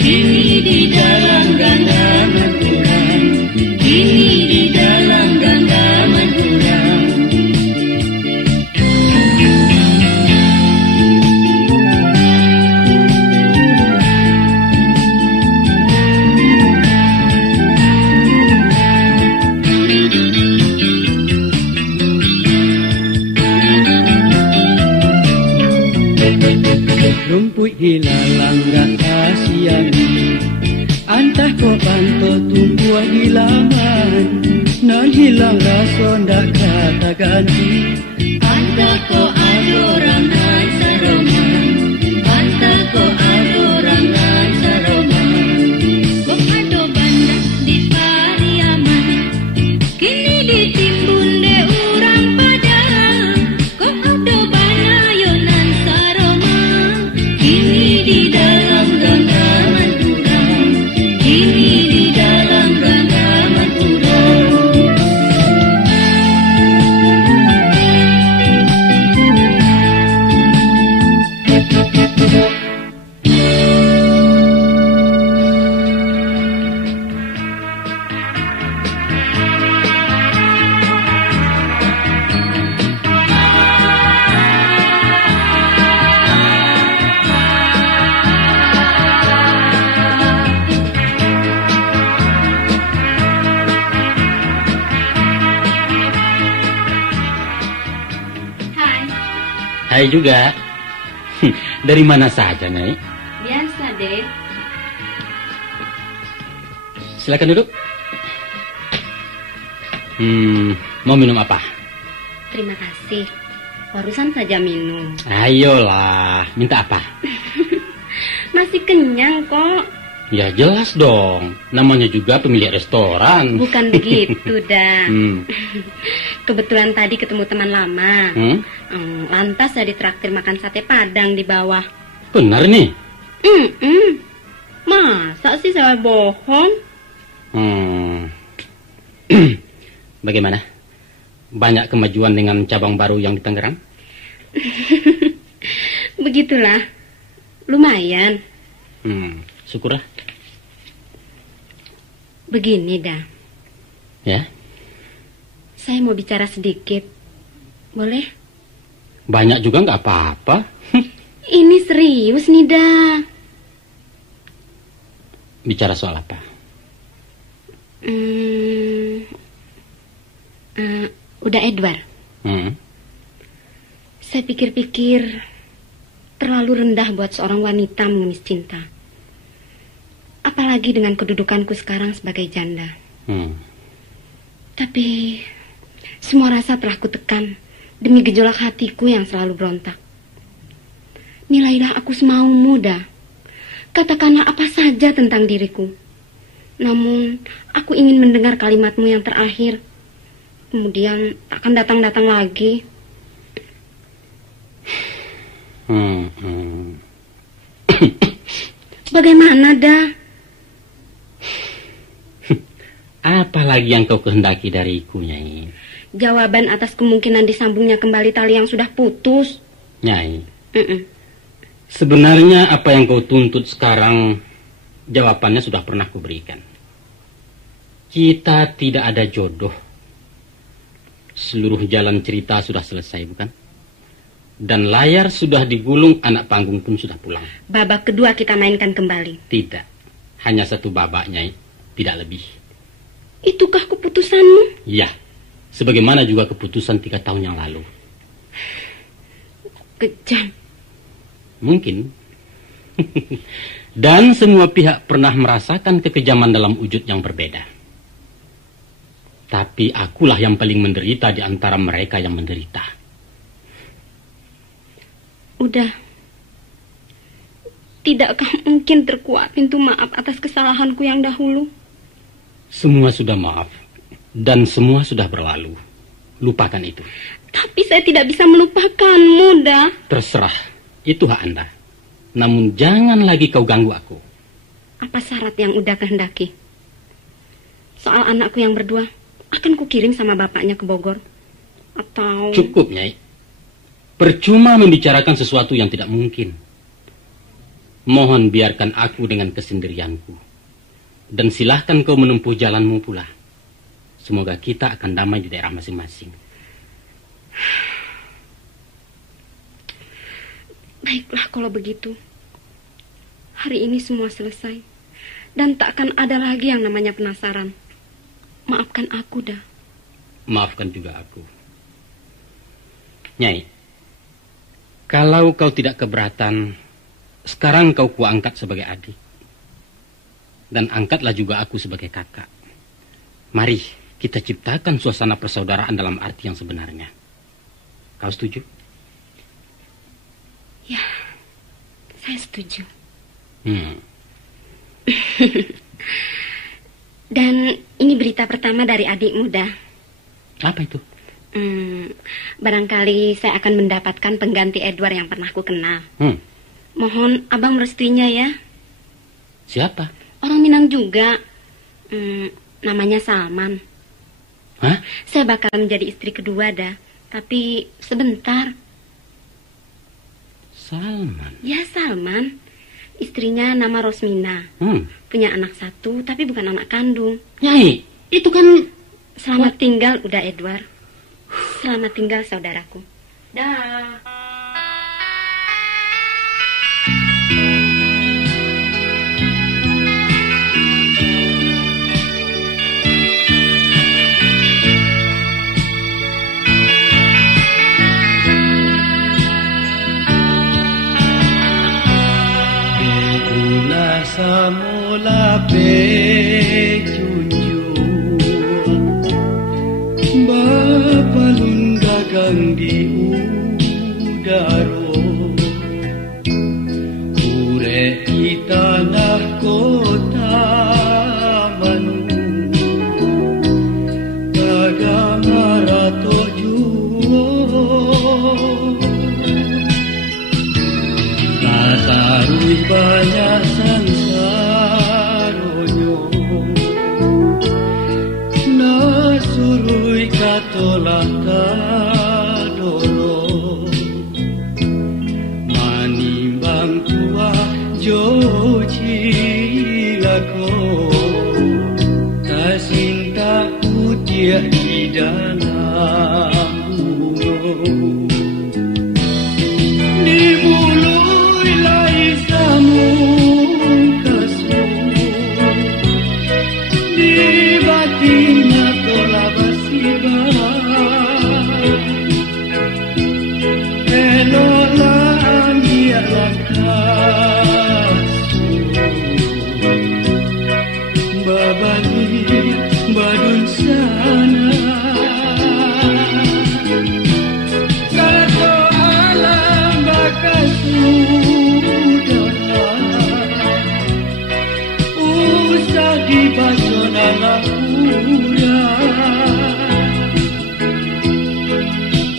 Kini di dalam genggaman kurang, kini di dalam genggaman kurang. Rumput hilalang gak kasiani, antah kok bantu tumbuhan ilaman. Nan hilang rasa ndak kata ganti, antah kok adorang nan saroman, antah kok adorang nan saroman. kok ado banyak di Pariaman, kini ditimbun de urang padang. Kok ado banyak yonan saroma, Kini di dalam genggaman kurang, kini di dalam genggaman kurang. Hai, Hai juga. Dari mana saja, Nyai? biasa deh. Silakan duduk. Mau minum apa? Terima kasih, barusan saja minum. Ayolah, minta apa? Masih kenyang kok. Ya jelas dong, namanya juga pemilik restoran. Bukan begitu dah. Hmm. Kebetulan tadi ketemu teman lama. Hmm? Lantas saya ditraktir makan sate padang di bawah. Benar nih? Masa sih saya bohong? Bagaimana? Banyak kemajuan dengan cabang baru yang di Tangerang? Begitulah. Lumayan. Syukurlah. Begini dah. Ya? Saya mau bicara sedikit. Boleh? Banyak juga nggak apa-apa. Ini serius nih dah. Bicara soal apa? Udah Edward. Saya pikir-pikir terlalu rendah buat seorang wanita mengemis cinta. Apalagi dengan kedudukanku sekarang sebagai janda. Tapi semua rasa telah kutekan demi gejolak hatiku yang selalu berontak. Nilailah aku semau muda. Katakanlah apa saja tentang diriku. Namun aku ingin mendengar kalimatmu yang terakhir. Kemudian akan datang-datang lagi. Bagaimana, dah? Apa lagi yang kau kehendaki dariku, Nyai? Jawaban atas kemungkinan disambungnya kembali tali yang sudah putus. Nyai, sebenarnya apa yang kau tuntut sekarang, jawabannya sudah pernah kuberikan. Kita tidak ada jodoh. Seluruh jalan cerita sudah selesai, bukan? Dan layar sudah digulung, anak panggung pun sudah pulang. Babak kedua kita mainkan kembali. Tidak, hanya satu babak, Nyai, tidak lebih. Itukah keputusanmu? Ya, sebagaimana juga keputusan 3 tahun yang lalu. Kejam. Mungkin. Dan semua pihak pernah merasakan kekejaman dalam wujud yang berbeda. Tapi akulah yang paling menderita di antara mereka yang menderita. Udah. Tidakkah mungkin terkuat pintu maaf atas kesalahanku yang dahulu? Semua sudah maaf. Dan semua sudah berlalu. Lupakan itu. Tapi saya tidak bisa melupakanmu, dah. Terserah. Itu hak Anda. Namun jangan lagi kau ganggu aku. Apa syarat yang udah kehendaki? Soal anakku yang berdua, akan kukirim sama bapaknya ke Bogor. Atau... Cukup, Nyai. Percuma membicarakan sesuatu yang tidak mungkin. Mohon biarkan aku dengan kesendirianku. Dan silahkan kau menempuh jalanmu pula. Semoga kita akan damai di daerah masing-masing. Baiklah kalau begitu. Hari ini semua selesai. Dan tak akan ada lagi yang namanya penasaran. Maafkan aku, dah. Maafkan juga aku. Nyai, kalau kau tidak keberatan, sekarang kau kuangkat sebagai adik. Dan angkatlah juga aku sebagai kakak. Mari kita ciptakan suasana persaudaraan dalam arti yang sebenarnya. Kau setuju? Ya, saya setuju. Dan ini berita pertama dari adik muda. Apa itu? Barangkali saya akan mendapatkan pengganti Edward yang pernah ku kenal. Mohon abang merestuinya ya. Siapa? Orang Minang juga. Namanya Salman. Hah? Saya bakal menjadi istri kedua, dah. Tapi sebentar. Salman? Ya, Salman. Istrinya nama Rosmina. Punya anak 1, tapi bukan anak kandung. Nyai, itu kan... Selamat tinggal, udah Edward. Selamat tinggal, saudaraku. Dah. Samula pe junjung bapalun gagang di udaro ure di tanah kota manu gagang marato juo nasarui banyak tolak kadoro manimbang tua joji lako tasinta kutia di dalam gunung di mului lai samung kasung di batinnya tolak badun sana satu alam bakal sudah usah dibaca nalapura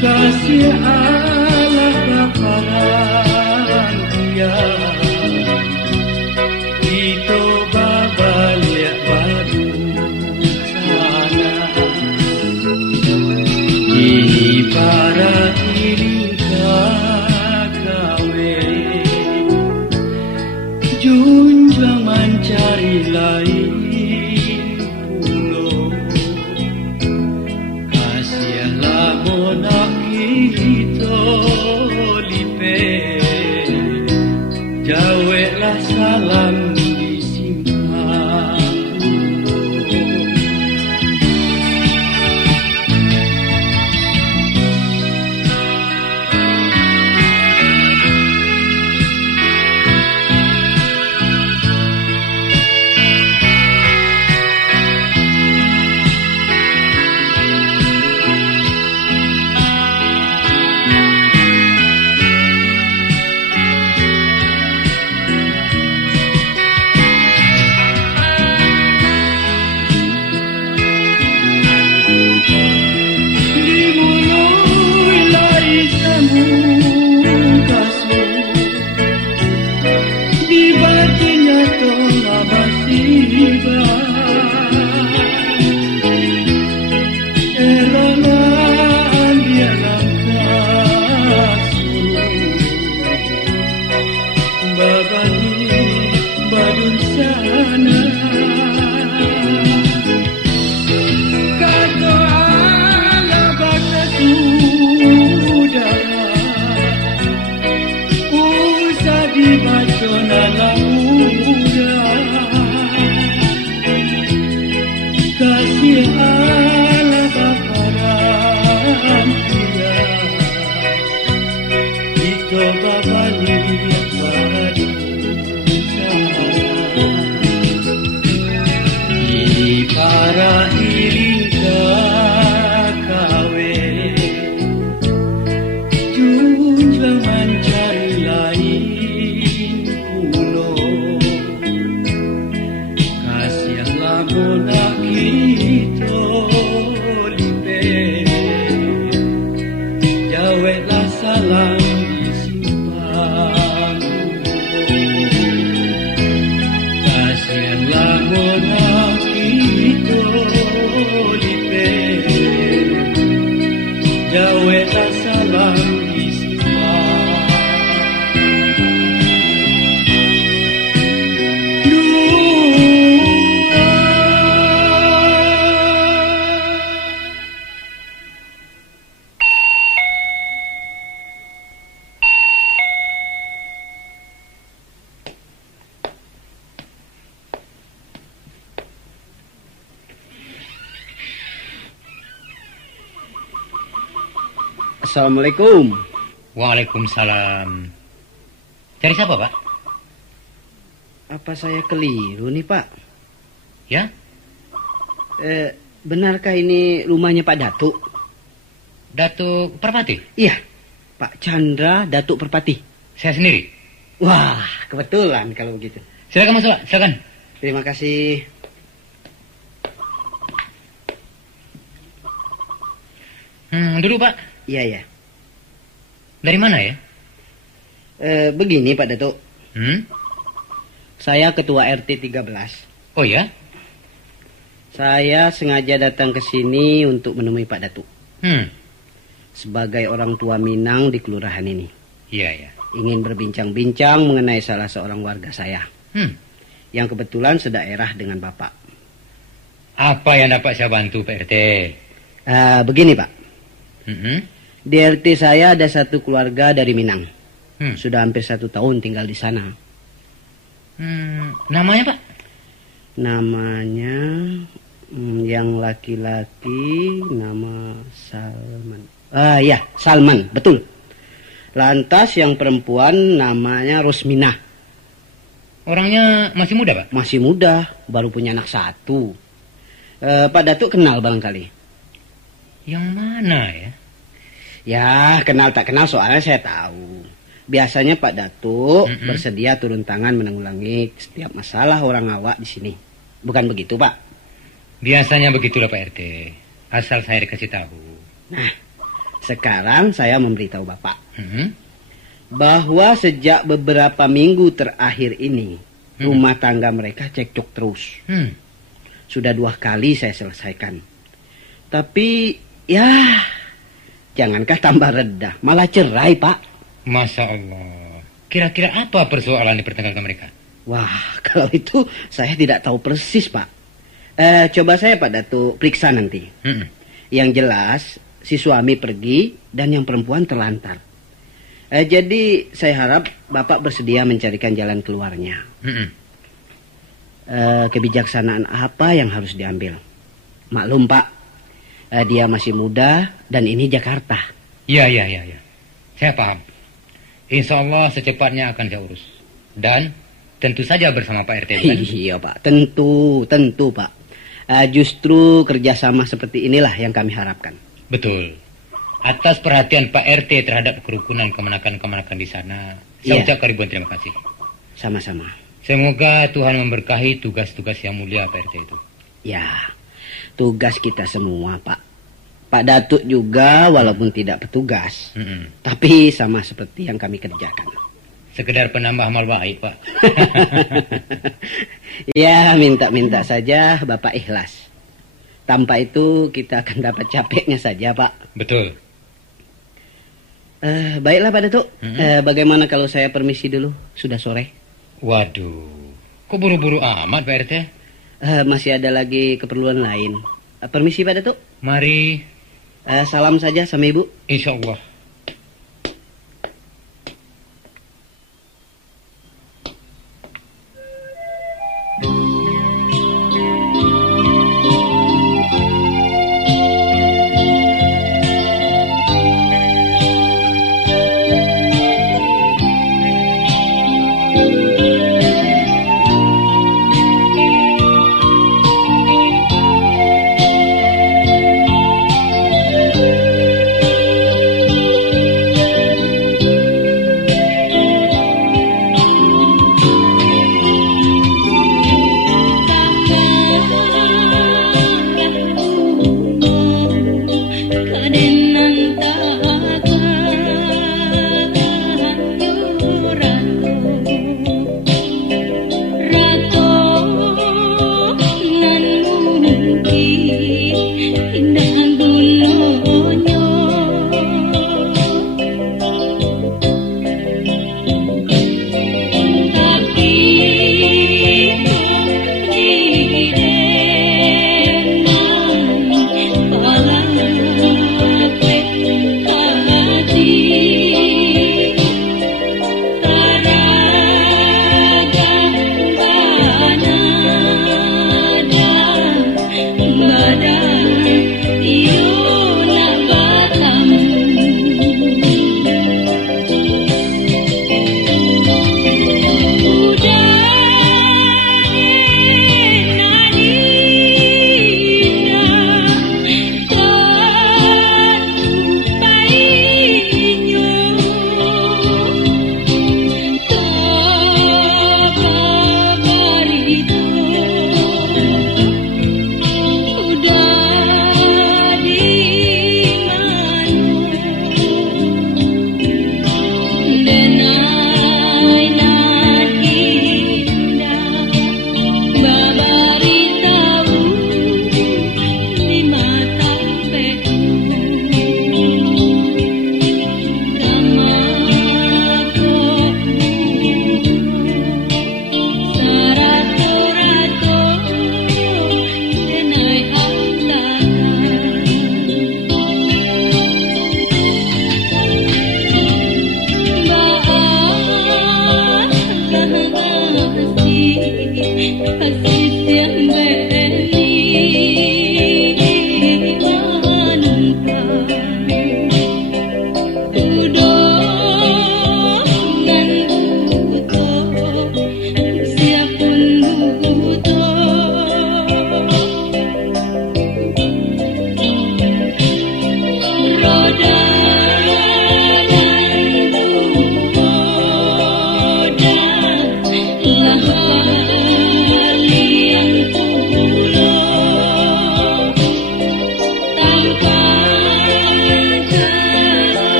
kasih Allah bakalan dia itu babaliak badu kita lipe, jawablah salam disimpan. Assalamualaikum. Waalaikumsalam. Cari siapa, Pak? Apa saya keliru nih, Pak? Ya? Benarkah ini rumahnya Pak Datuk? Datuk Perpati? Iya, Pak Chandra Datuk Perpati. Saya sendiri. Wah, kebetulan kalau begitu. Silakan masuk, Pak. Silakan. Terima kasih. Duduk, Pak. Iya, ya. Dari mana ya? Begini, Pak Datuk. Saya ketua RT 13. Oh ya? Saya sengaja datang ke sini untuk menemui Pak Datuk. Sebagai orang tua Minang di kelurahan ini. Iya, ya. Ingin berbincang-bincang mengenai salah seorang warga saya. Yang kebetulan sedaerah dengan Bapak. Apa yang dapat saya bantu, Pak RT? Begini, Pak. Di RT saya ada satu keluarga dari Minang. Sudah hampir 1 tahun tinggal di sana. Namanya, Pak? Namanya yang laki-laki nama Salman. Ya, Salman, betul. Lantas yang perempuan namanya Rosminah. Orangnya masih muda, Pak? Masih muda, baru punya anak 1. Pak Datuk kenal barangkali? Yang mana ya? Ya, kenal tak kenal soalnya saya tahu. Biasanya Pak Datuk bersedia turun tangan menanggulangi setiap masalah orang awak di sini. Bukan begitu, Pak? Biasanya begitulah, Pak RT. Asal saya dikasih tahu. Nah, sekarang saya memberitahu Bapak. Bahwa sejak beberapa minggu terakhir ini, rumah tangga mereka cekcok terus. Sudah 2 kali saya selesaikan. Tapi, ya, jangankah tambah reda, malah cerai, Pak. Masya Allah. Kira-kira apa persoalan di pertengkaran mereka? Wah, kalau itu saya tidak tahu persis, Pak. Coba saya Pak Datuk periksa nanti. Yang jelas, si suami pergi dan yang perempuan terlantar. Jadi saya harap Bapak bersedia mencarikan jalan keluarnya. Kebijaksanaan apa yang harus diambil? Maklum Pak, dia masih muda dan ini Jakarta. Ya. Saya paham. Insya Allah secepatnya akan saya urus. Dan tentu saja bersama Pak RT. Kan? Iya Pak, tentu Pak. Justru kerjasama seperti inilah yang kami harapkan. Betul. Atas perhatian Pak RT terhadap kerukunan kemenakan-kemenakan di sana, saya ucapkan ribuan terima kasih. Sama-sama. Semoga Tuhan memberkahi tugas-tugas yang mulia Pak RT itu. Ya, tugas kita semua Pak. Pak Datuk juga walaupun tidak petugas, tapi sama seperti yang kami kerjakan. Sekedar penambah amal baik Pak. Ya, minta-minta saja Bapak ikhlas. Tanpa itu kita akan dapat capeknya saja Pak. Betul. Baiklah Pak Datuk. Bagaimana kalau saya permisi dulu? Sudah sore. Waduh, kok buru-buru amat Pak RT? Masih ada lagi keperluan lain. Permisi Pak Datuk. Mari. Salam saja sama Ibu. Insya Allah.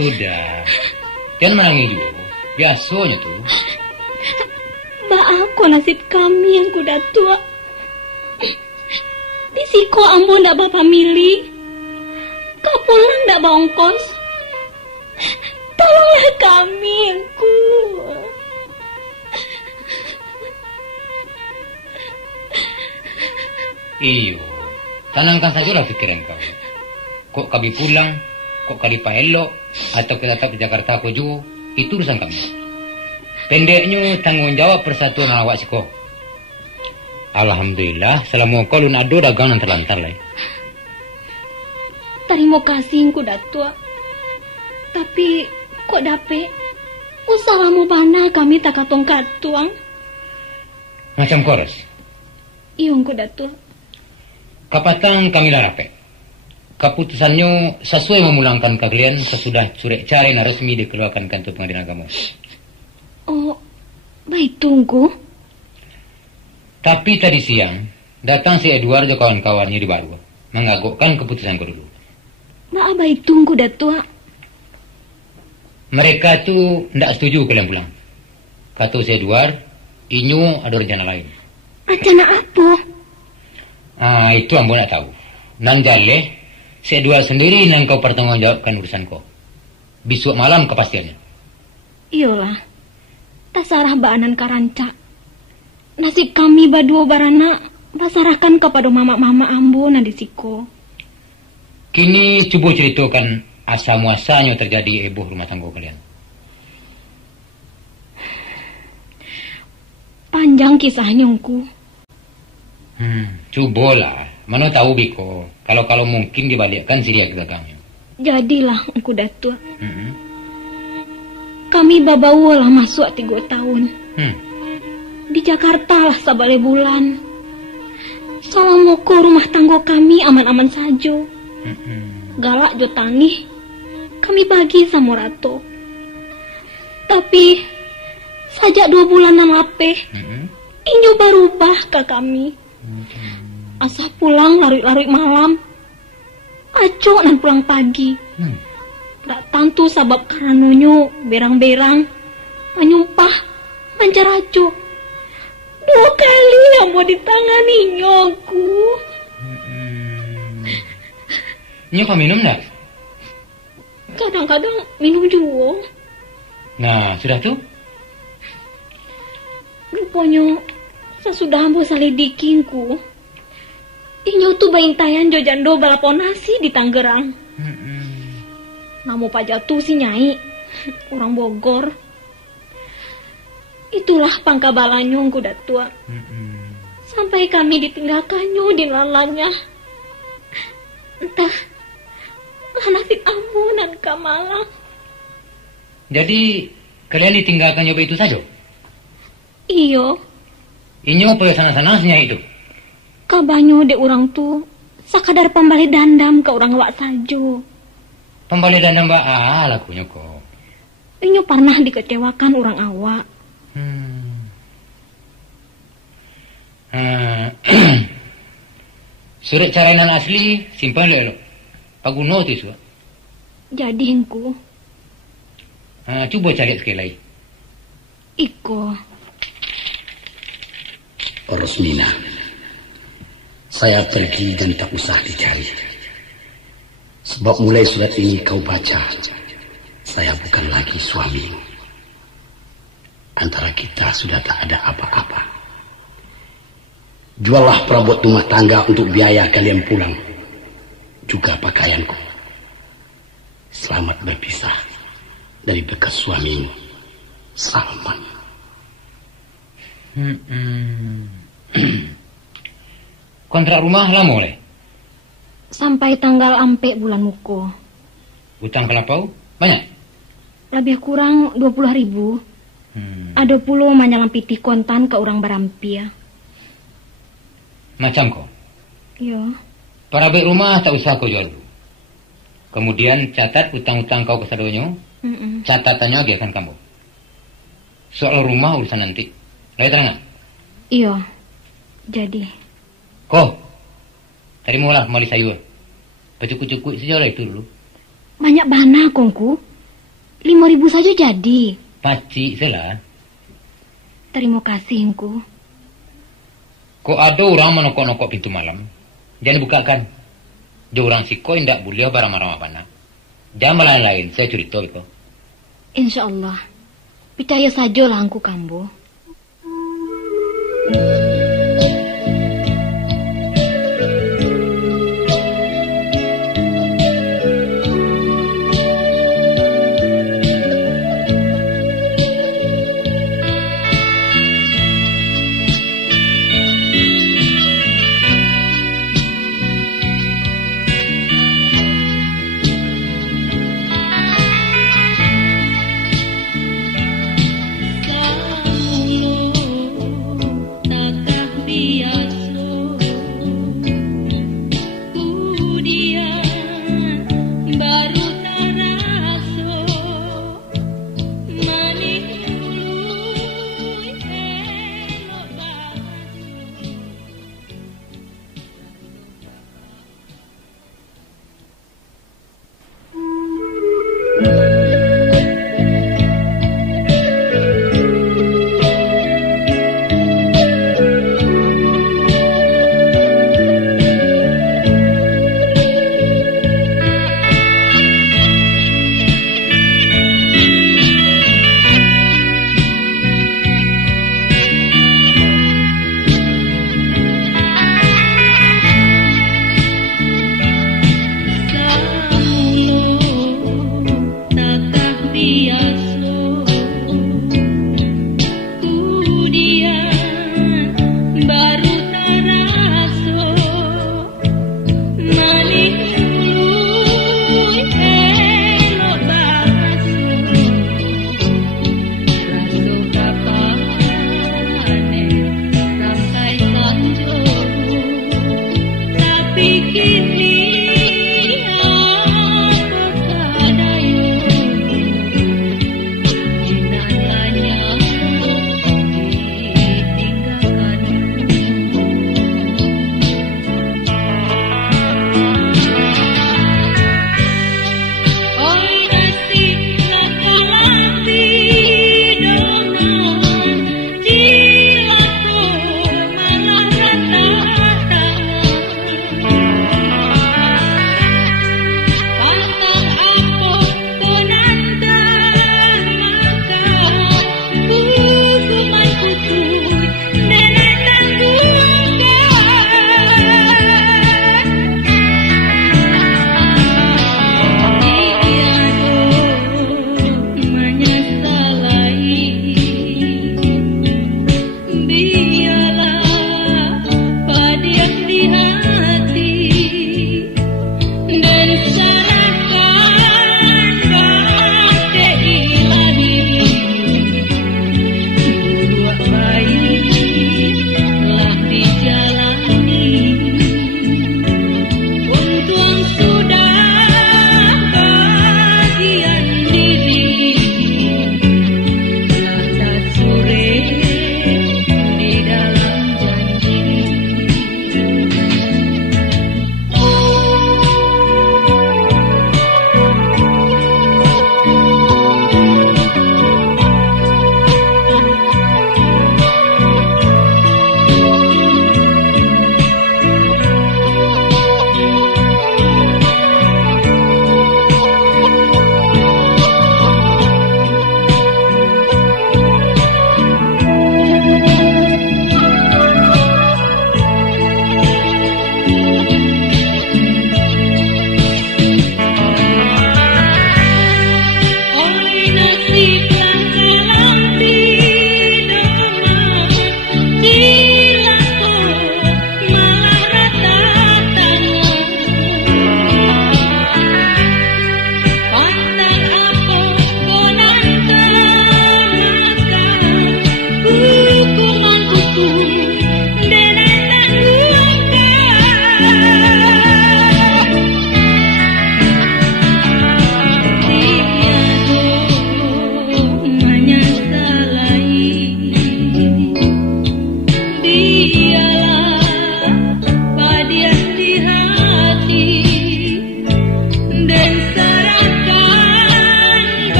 Sudah. Jangan menangis juga. Biasanya tuh. Maaf ko nasib kami yang kuda tua. Di siko ambo ndak bapak milih. Kau pulang ndak bongkos. Tolonglah kami ku. Iyo, tenangkan sajalah pikiran kau. Kok kami pulang, kok kali paelo, atau kita tetap di Jakarta ko juga, itu urusan kami. Pendeknya tanggung jawab persatuan awak siko. Alhamdulillah, selama kau lun ado dagangan terlantar lah. Terima kasih ku datua. Tapi kok dape? Usahamu bana kami tak katong-katong. Macam koros. Iyong ku datua. Kapatang kami larape. Keputusannya sesuai memulangkan kalian sesudah surat cerai resmi dikeluarkan kantor pengadilan agama. Oh, baik tunggu. Tapi tadi siang datang si Edward dan kawan-kawannya di Barua mengagukkan keputusanku dulu. Maaf baik tunggu datua. Mereka tuh tidak setuju kalian pulang. Kata si Edward, inyo ada rencana lain. Rencana apa? Itu ambo nak tahu. Nan jale, si Edward sendiri yang kau pertanggungjawabkan urusan kau. Besok malam kepastiannya. Iyalah, tak sarah baanan karanca. Nasib kami badua barana pasarahkan kepada mama-mama ambo nadisiko. Kini coba ceritakan asal muasalnya terjadi heboh rumah tangga kalian. Panjang kisahnya ku. Cobalah. Mana tahu Biko. Kalau mungkin dibalikkan si dia ke gagangnya. Jadilah engku datua. Kami babawa lah masuk 3 tahun. Di Jakarta lah sabale bulan. Salomoko rumah tangga kami aman-aman saja. Galak jo tangih. Kami bagi sama Rato. Tapi sajak 2 bulanan lapeh. Inyo berubah ke kami. Asa pulang larut-larut malam. Acok nan pulang pagi. Tak tantu sabab karanonyo berang-berang. Menyumpah. Mencaraco. 2 kali yang mau ditangani nyoku. Nyo kau minum dah? Kadang-kadang minum juga. Nah, sudah tuh? Rupanya sesudah ambo salidikinku. Inyo tuh baintayan jojando balapon nasi di Tangerang. Namo Pak Jatuh si Nyai, orang Bogor. Itulah pangkabalannya ku datua. Sampai kami ditinggalkannya di lalanya. Entah nasib ambo dan Kamala. Jadi kalian ditinggalkan nyoba itu saja? Iyo. Inyo pergi sana-sana Nyai itu? Kabanyo de orang tu sakadar pembalik dandam ke orang awak saja. Pembalik dandam ba lakunya kok. Inyo pernah dikecewakan orang awak. Surat carainan asli simpan dulu. Pagu notis wa. Jadi engku. Coba cari sekali lagi. Iko. Rosmina. Saya pergi dan tak usah dicari. Sebab mulai surat ini kau baca, saya bukan lagi suamimu. Antara kita sudah tak ada apa-apa. Juallah perabot rumah tangga untuk biaya kalian pulang. Juga pakaianku. Selamat berpisah dari bekas suamimu, Salman. Kontrak rumah lama oleh? Sampai tanggal ampe bulan muko. Utang kelapau banyak? Lebih kurang 20.000. Ada puluh manyalam piti kontan ke orang barampia. Macam kau? Iya. Para baik rumah tak usah kau jual dulu. Kemudian catat utang-utang kau ke sadonyo. Catatannya lagi akan kamu. Soal rumah urusan nanti. Lagi terang? Iya. Jadi. Kau, tadi mula kembali sayur. Pecukuk-cukuk saja lah itu dulu. Banyak bana kongku. 5.000 saja jadi. Paci salah. Terima kasih, Engku. Kok ada orang menokok-nokok pintu malam? Jangan bukakan. Dia orang siko indak boleh barang-barang apa nak. Jangan lain-lain, saya cerita itu. Insya Allah. Percaya sajalah Engku Kambo. Tak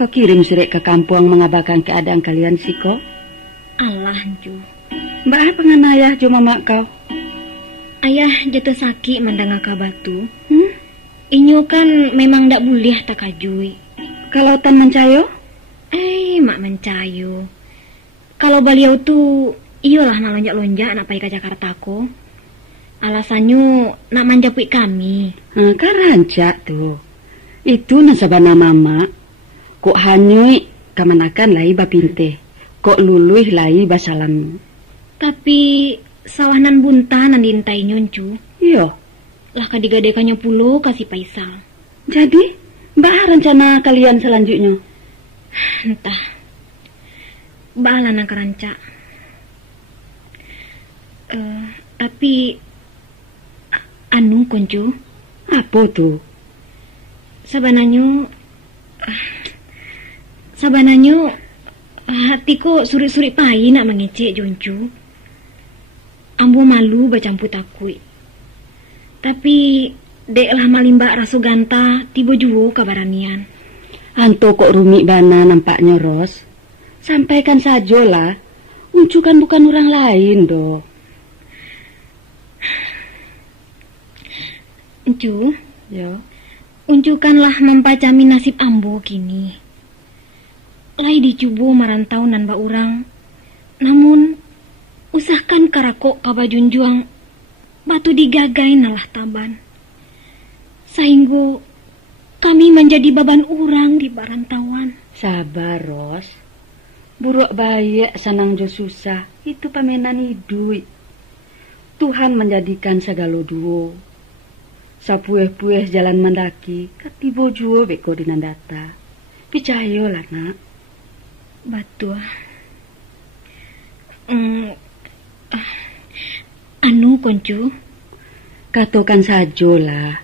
kau kirim surat ke kampung mengabarkan keadaan kalian sih kok? Alah, Ju. Mbak apa dengan ayah jo mamak kau? Ayah jatuh sakit mendengar kabar tu. Inyo kan memang ndak boleh tak kajui. Kalau tan mencayo? Mak mencayo. Kalau beliau tu iyalah nak lonjak-lonjak nak pergi ke Jakarta ko. Alasannya nak manjapui kami. Kan rancak tu. Itu nasabana mama. Kok hanyui kamanakan lai bapinte. Kok luluih lai basalam. Tapi sawanan bunta nan diintai nyoncu. Iya. Lah kadigadekannya pulo kasih Faisal. Jadi, mbak rencana kalian selanjutnya? Entah. Bala nak rancak. Tapi anu konco. Apa tuh? Sabananyo hatiku suri-suri pai nak mengecek joncu. Ambo malu bacampu takui. Tapi dek lah malimba rasu ganta tiba juwo kabaranian. Anto kok rumi bana nampaknya Ros. Sampaikan sajalah. Uncu kan bukan orang lain do. Uncu, ya. Uncu kanlah mempacami nasib ambo kini. Lai dicubo marantau nan ba urang. Namun usahkan karakok kabajunjuang batu digagai nalah taban. Sainggo kami menjadi beban urang di barantauan. Sabar Ros. Buruk baik sanang jo susah. Itu pamenan hidup. Tuhan menjadikan segala duo. Sapueh-pueh jalan mendaki. Katibo juo beko dinandata. Picayo lah nak. Batu. Anu koncu. Katokan saja lah.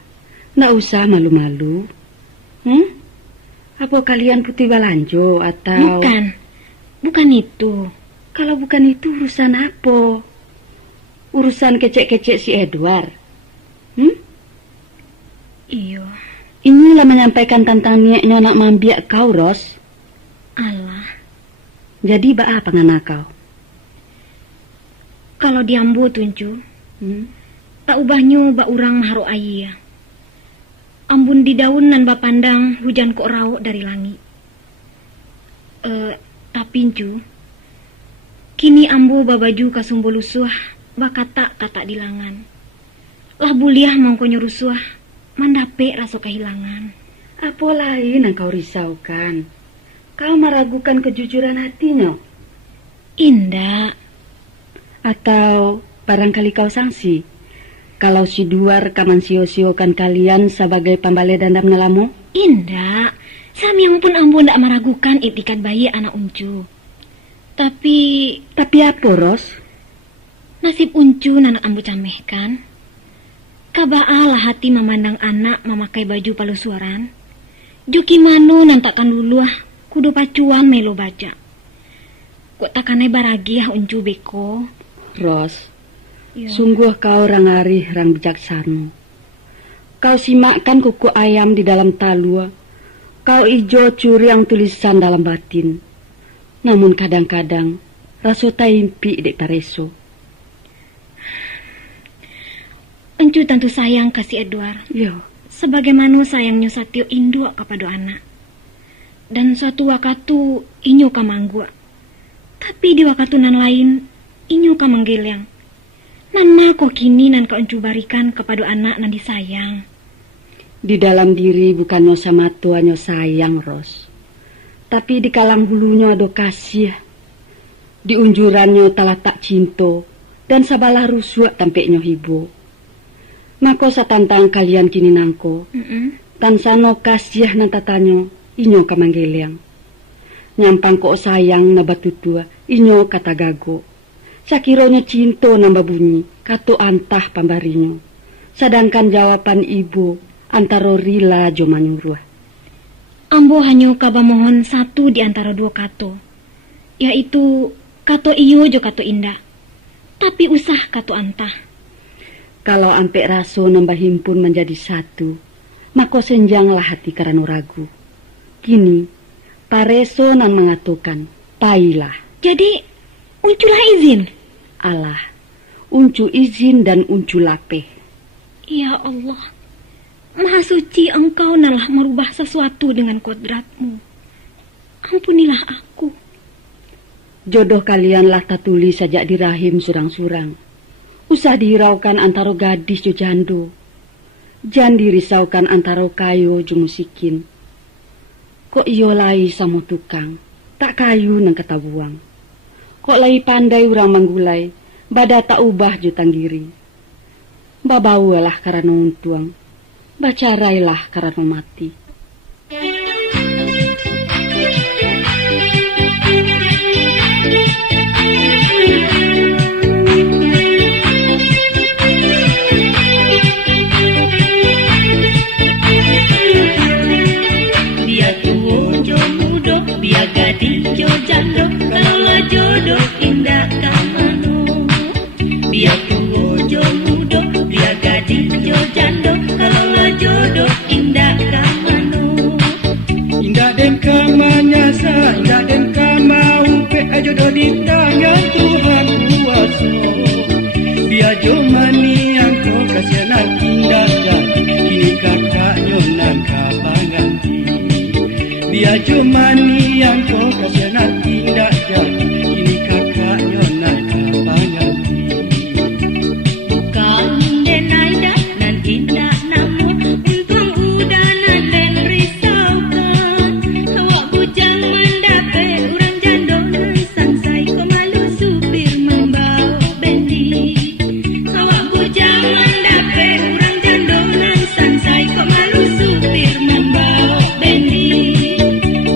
Nggak usah malu-malu. Apa kalian putih balanjo atau... Bukan itu. Kalau bukan itu urusan apa? Urusan kecek-kecek si Edward. Iyo. Inilah menyampaikan tentang niatnya nak mambiak kau, Ros. Alah. Jadi ba apa ngana kau? Kalau diambu tuncu, tak ubahnya ba urang maharu ayah. Ambun di daun nan ba pandang hujan kok rauk dari langit. Tapi cu, kini ambu ba baju kasumbo lusuah ba kata di langan. Lah buliah mongko nyurusuah mandape rasa kehilangan. Apa lain yang kau risaukan? Kau meragukan kejujuran hatinya? Indah. Atau barangkali kau sangsi kalau si Duar kaman sio-siokan kalian sebagai pambale dandam nelamu? Indah. Samiang pun ambo ndak meragukan itikat bayi anak Uncu. Tapi apa, Ros? Nasib Uncu anak ambo camehkan. Kabaalah hati memandang anak memakai baju palusuaran. Juki mano nantakan dulu kudu pacuan melo baca. Kok takanai baragi Uncu beko. Ros, sungguh kau rangari rang bijaksana. Kau simakkan kuku ayam di dalam talua. Kau ijo curi yang tulisan dalam batin. Namun kadang-kadang raso taimpi dek tareso. Encu tentu sayang kasih Edward. Yo. Sebagaimana sayangnya Satyo induk kepada anak. Dan suatu waktu inyo kamanggua. Tapi di waktu nan lain inyo kamanggeleng. Nan mako kini nan kau encu barikan kepada anak nan disayang. Di dalam diri bukan sama tuanya sayang, Ros. Tapi di kalang hulunya ada kasih. Di unjurannya telah tak cinta. Dan sabalah rusuh tampeknya hibo. Maka satantang kalian kini nangko. Tan sano kasih nantatanyo. Inyo kamanggeleng. Nyampang kok sayang nabatu tua. Inyo kata gago. Sakironya cinta nambah bunyi. Kato antah pambarinyo. Sedangkan jawaban ibu antara rila jo manyuruh. Ambo hanya kaba mohon satu di antara dua kato. Yaitu kato iyo jo kato indah. Tapi usah kato antah. Kalau ampek raso nambah himpun menjadi satu, maka senjanglah hati karena ragu. Kini, Pareso nan mengatukan, pailah. Jadi, unculah izin. Allah, uncu izin dan uncu lapeh. Ya Allah, Maha Suci Engkau nalah merubah sesuatu dengan kodratmu. Ampunilah aku. Jodoh kalianlah tatuli sajak di rahim surang-surang. Usah dihiraukan antara gadis jo jando. Jan dirisaukan antara kayo jo musikin. Kok iyo lai samo tukang, tak kayu nang ketabuang. Kok lai pandai urang manggulai, bada tak ubah jo tanggiri. Babawalah karena untuang, bacarailah karena mati. Biar tua jo muda, biar gadis jo janda, kalau jodoh indah kamano. Biar tua jo muda, biar gadis jo janda, kalau jodoh indah kamano. Indah den kamanyasa, indah den kamaupe, jodoh di tangan Tuhan kuasa. Biar jomani yang kau kasihan indah dah, kini kakaknya nan kapanganti. Biar jomani yang kau kasihan indah dah, kini kakaknya nan kapanganti. Bukan den aidah nan indah namun untung udah nan den risaukan. Awak bujang mendape urang jando nan sangsai kau malu supir membawa bendi. Awak bujang mendape urang jando nan sangsai kau malu supir membawa bendi.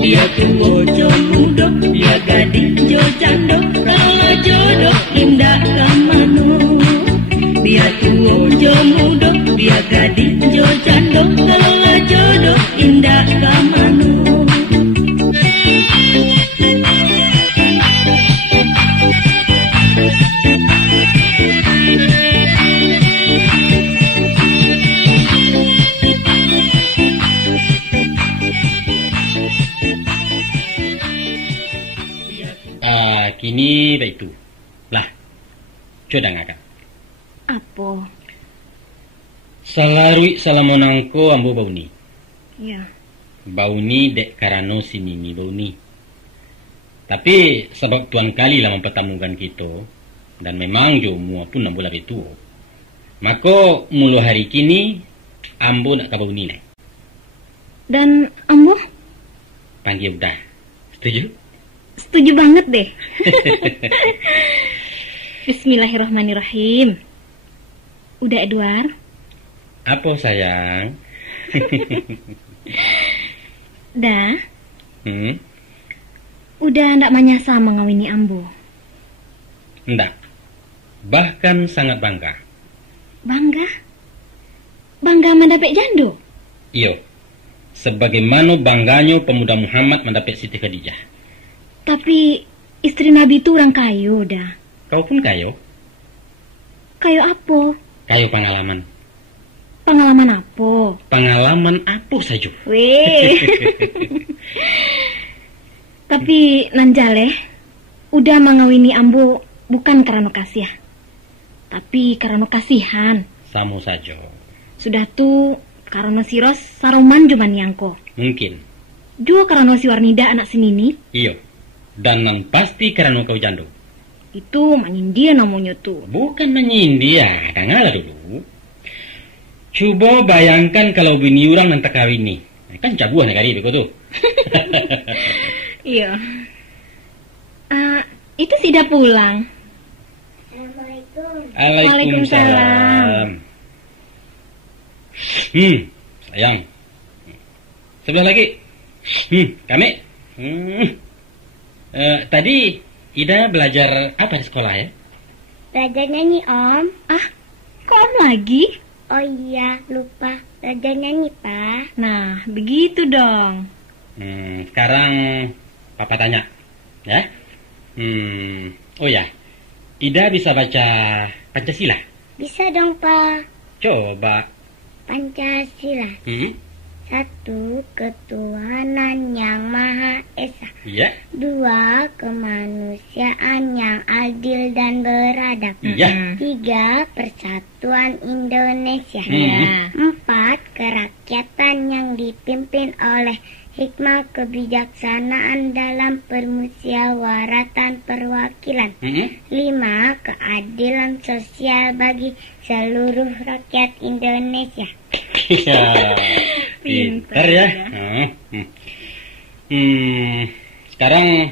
Dia tua jo muda, dia gadis jo jando, kalau jodoh indah kamano. Dia tua jo muda, dia gadis jo jando, kalau jodoh indah kamano. Kini baik tu. Lah, coba ngakak. Apa? Salarui salamonangko ambo bauni. Ya. Bauni dek karano sinini bauni. Tapi sebab tuan kali lah mempertemukan kita, dan memang jo mua pun ambo lebih tua. Maka mulu hari kini ambo nak ke bauni lah. Dan ambo? Panggil udah. Setuju? Setuju banget deh. Bismillahirrahmanirrahim. Udah Edward? Apa sayang? Dah? Udah ndak manyasa mengawini ambo? Ndak. Bahkan sangat bangga. Bangga? Bangga mendapat jando? Iyo. Sebagaimana bangganya pemuda Muhammad mendapat Siti Khadijah. Tapi istri Nabi itu orang kayu dah. Kau pun kayu? Kayu apa? Kayu pengalaman. Pengalaman apa? Pengalaman apa saja? Weh. Tapi Nanjale udah mengawini ambo bukan karena kasih, tapi karena kasihan. Sama saja. Sudah tuh karena siros saroman cuman yangko. Mungkin. Juga karena si Warnida anak sinini. Iyo. Dan nan pasti karena kau jando. Itu menyindir namanya tuh. Bukan menyindir ya, dengar dulu. Coba bayangkan kalau bini orang nanti kawin nih. Kan cabuan kali begitu tuh. Iya. Itu sudah pulang. Assalamualaikum. Waalaikumsalam. Sayang. Sebelah lagi. Kami. Tadi Ida belajar apa di sekolah ya? Belajar nyanyi, Om. Ah, kok Om lagi? Oh iya, lupa. Belajar nyanyi, Pak. Nah, begitu dong. Sekarang Papa tanya, ya? Oh ya, Ida bisa baca Pancasila? Bisa dong, Pak. Coba. Pancasila. 1. Ketuhanan yang Maha Esa. Iya. 2. Kemanusiaan yang adil dan beradab. Iya. 3. Persatuan Indonesia. Iya. 4. Kerakyatan yang dipimpin oleh hikmah kebijaksanaan dalam permusyawaratan perwakilan. 5. Keadilan sosial bagi seluruh rakyat Indonesia. Ya, pintar ya. Sekarang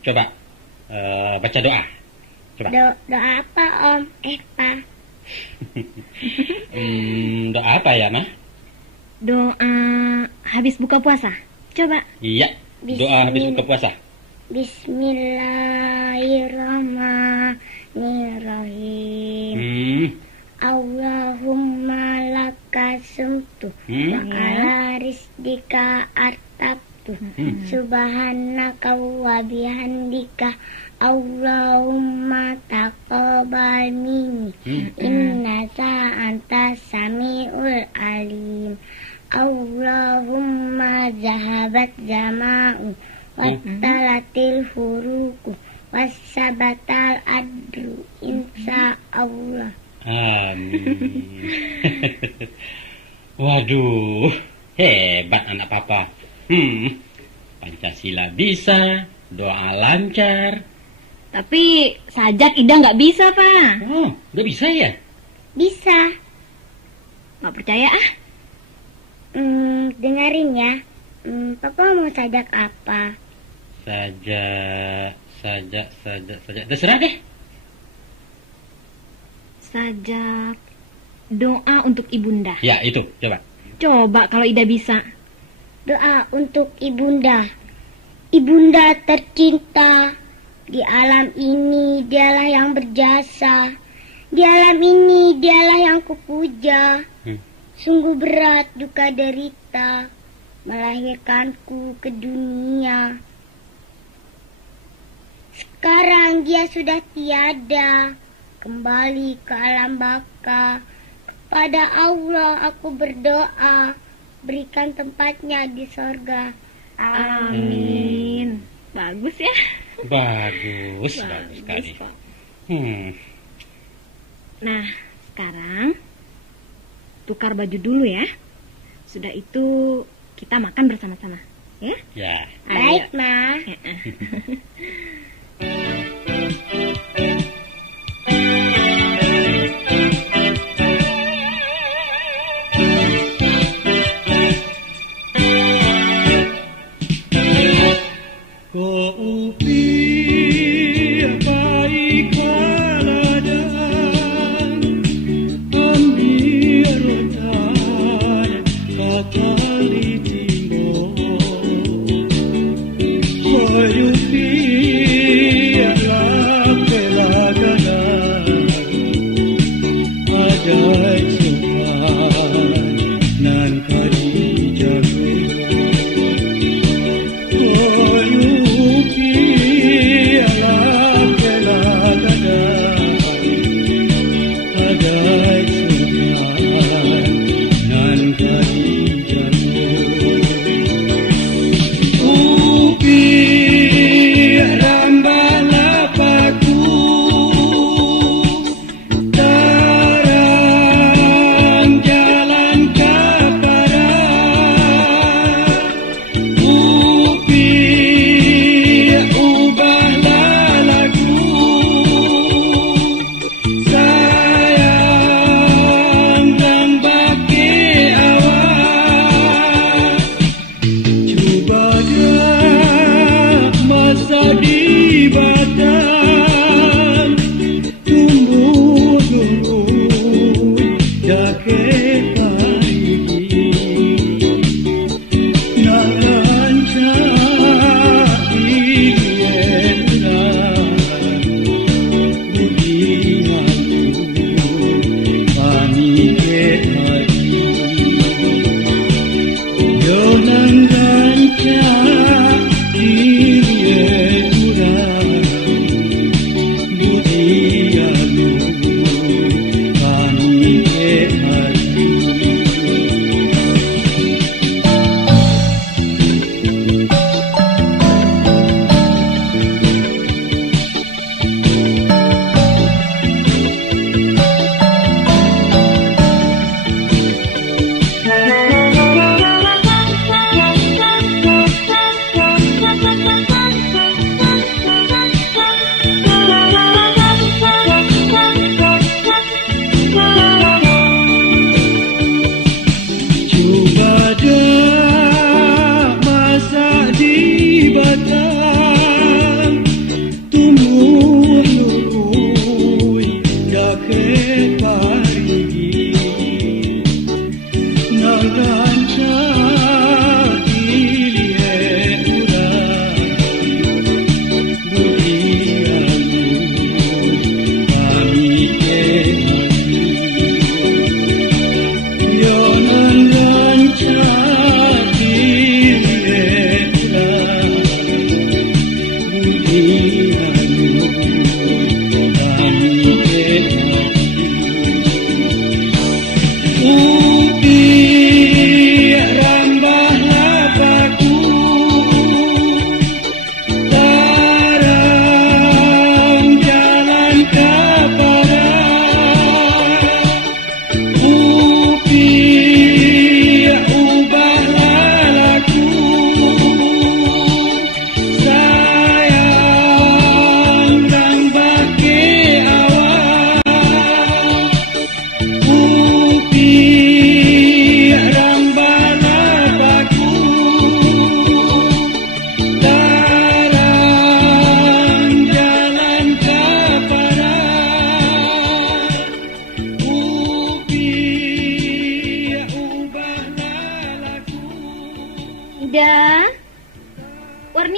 coba baca doa. Coba. Doa apa Om? Pak. Doa apa ya, Ma? Doa habis buka puasa. Coba. Iya, doa habis buka puasa. Bismillahirrahmanirrahim. Allahumma laka sumtu wa ala rizqika artabtu subhanaka wa bihamdika Allahumma taqabbal minni innaka antas samiul alim. Allahumma zahabat zama'u wattalatil huruku wassabatal adru insya Allah. Amin. Waduh, hebat anak papa. Pancasila bisa, doa lancar. Tapi sajak Ida nggak bisa, Pak. Oh, nggak bisa ya? Bisa. Nggak percaya ah? Dengerin ya. Papa mau sajak apa? Sajak. Terserah deh. Sajak doa untuk ibunda. Ya, itu. Coba. Coba kalau Ida bisa. Doa untuk ibunda. Ibunda tercinta. Di alam ini dialah yang berjasa. Di alam ini dialah yang kupuja. Sungguh berat duka derita melahirkanku ke dunia. Sekarang dia sudah tiada, kembali ke alam baka. Kepada Allah aku berdoa, berikan tempatnya di sorga. Amin. Bagus ya? Bagus sekali. Nah, sekarang tukar baju dulu ya. Sudah itu kita makan bersama-sama, ya? Ya. Baik, Ma.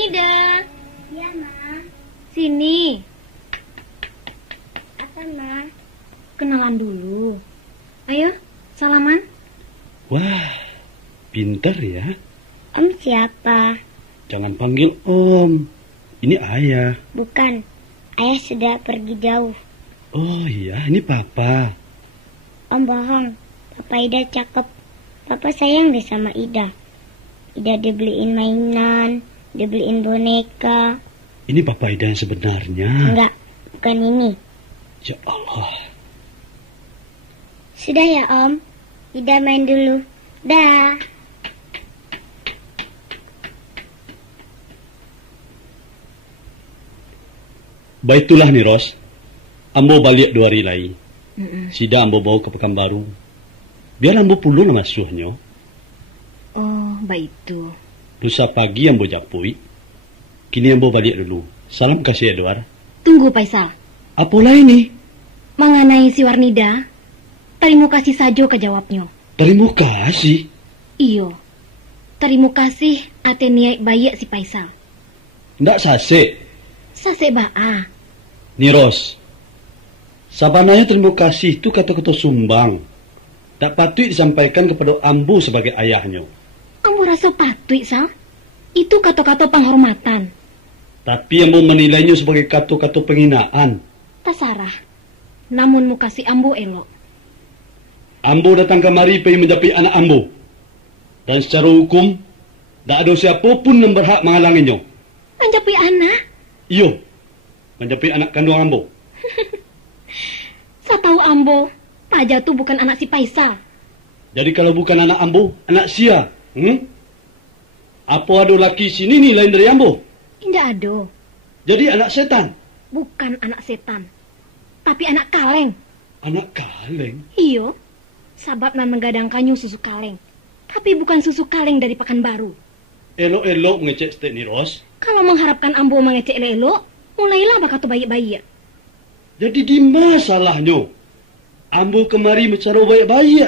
Nida. Ya, Ma. Sini. Apa, Ma? Kenalan dulu. Ayo, salaman. Wah, pintar ya. Om siapa? Jangan panggil Om. Ini Ayah. Bukan. Ayah sudah pergi jauh. Oh iya, ini Papa. Om bohong. Papa Ida cakep. Papa sayang deh sama Ida. Ida dibeliin mainan, dibeliin boneka. Ini Papa Ida yang sebenarnya. Enggak, bukan ini. Ya Allah. Sudah ya, Om. Ida main dulu. Dah. Baitulah nih Ros. Ambo balik 2 hari lagi. Sida ambo bawa ke Pekanbaru. Biar ambo pulang nama suhnya. Oh, baitu. Lusa pagi ambo japui. Kini ambo balik dulu. Salam kasih Edward. Tunggu, Faisal. Apalah ini? Mengenai si Warnida, terima kasih saja kejawabnya. Terima kasih? Iyo. Terima kasih ate niat bayi si Faisal. Ndak sase. Sase baa. Niros. Sabananya terima kasih itu kata-kata sumbang. Tak patut disampaikan kepada ambo sebagai ayahnya. Ambo rasa patut, Sal. Itu kata-kata penghormatan. Tapi ambo menilainya sebagai kata-kata penghinaan. Tasarah. Namun mu kasih ambo elok. Ambo datang kemari pergi menjapi anak ambo. Dan secara hukum, tak ada siapapun yang berhak menghalanginya. Menjapi anak? Iyo, menjapi anak kandung ambo. Saya tahu ambo, Pak Jatuh bukan anak si Faisal. Jadi kalau bukan anak ambo, anak sia? Apa ada laki sini nih lain dari ambo? Tidak ada. Jadi anak setan? Bukan anak setan, tapi anak kaleng. Anak kaleng? Iyo, sabab nan menggadangkannya susu kaleng. Tapi bukan susu kaleng dari Pekanbaru. Elok-elok mengecek stek ni Ros. Kalau mengharapkan ambo mengecek elok, mulailah bakal tu bayi-bayi. Jadi di masalahnya? Ambo kemari mencari bayi-bayi.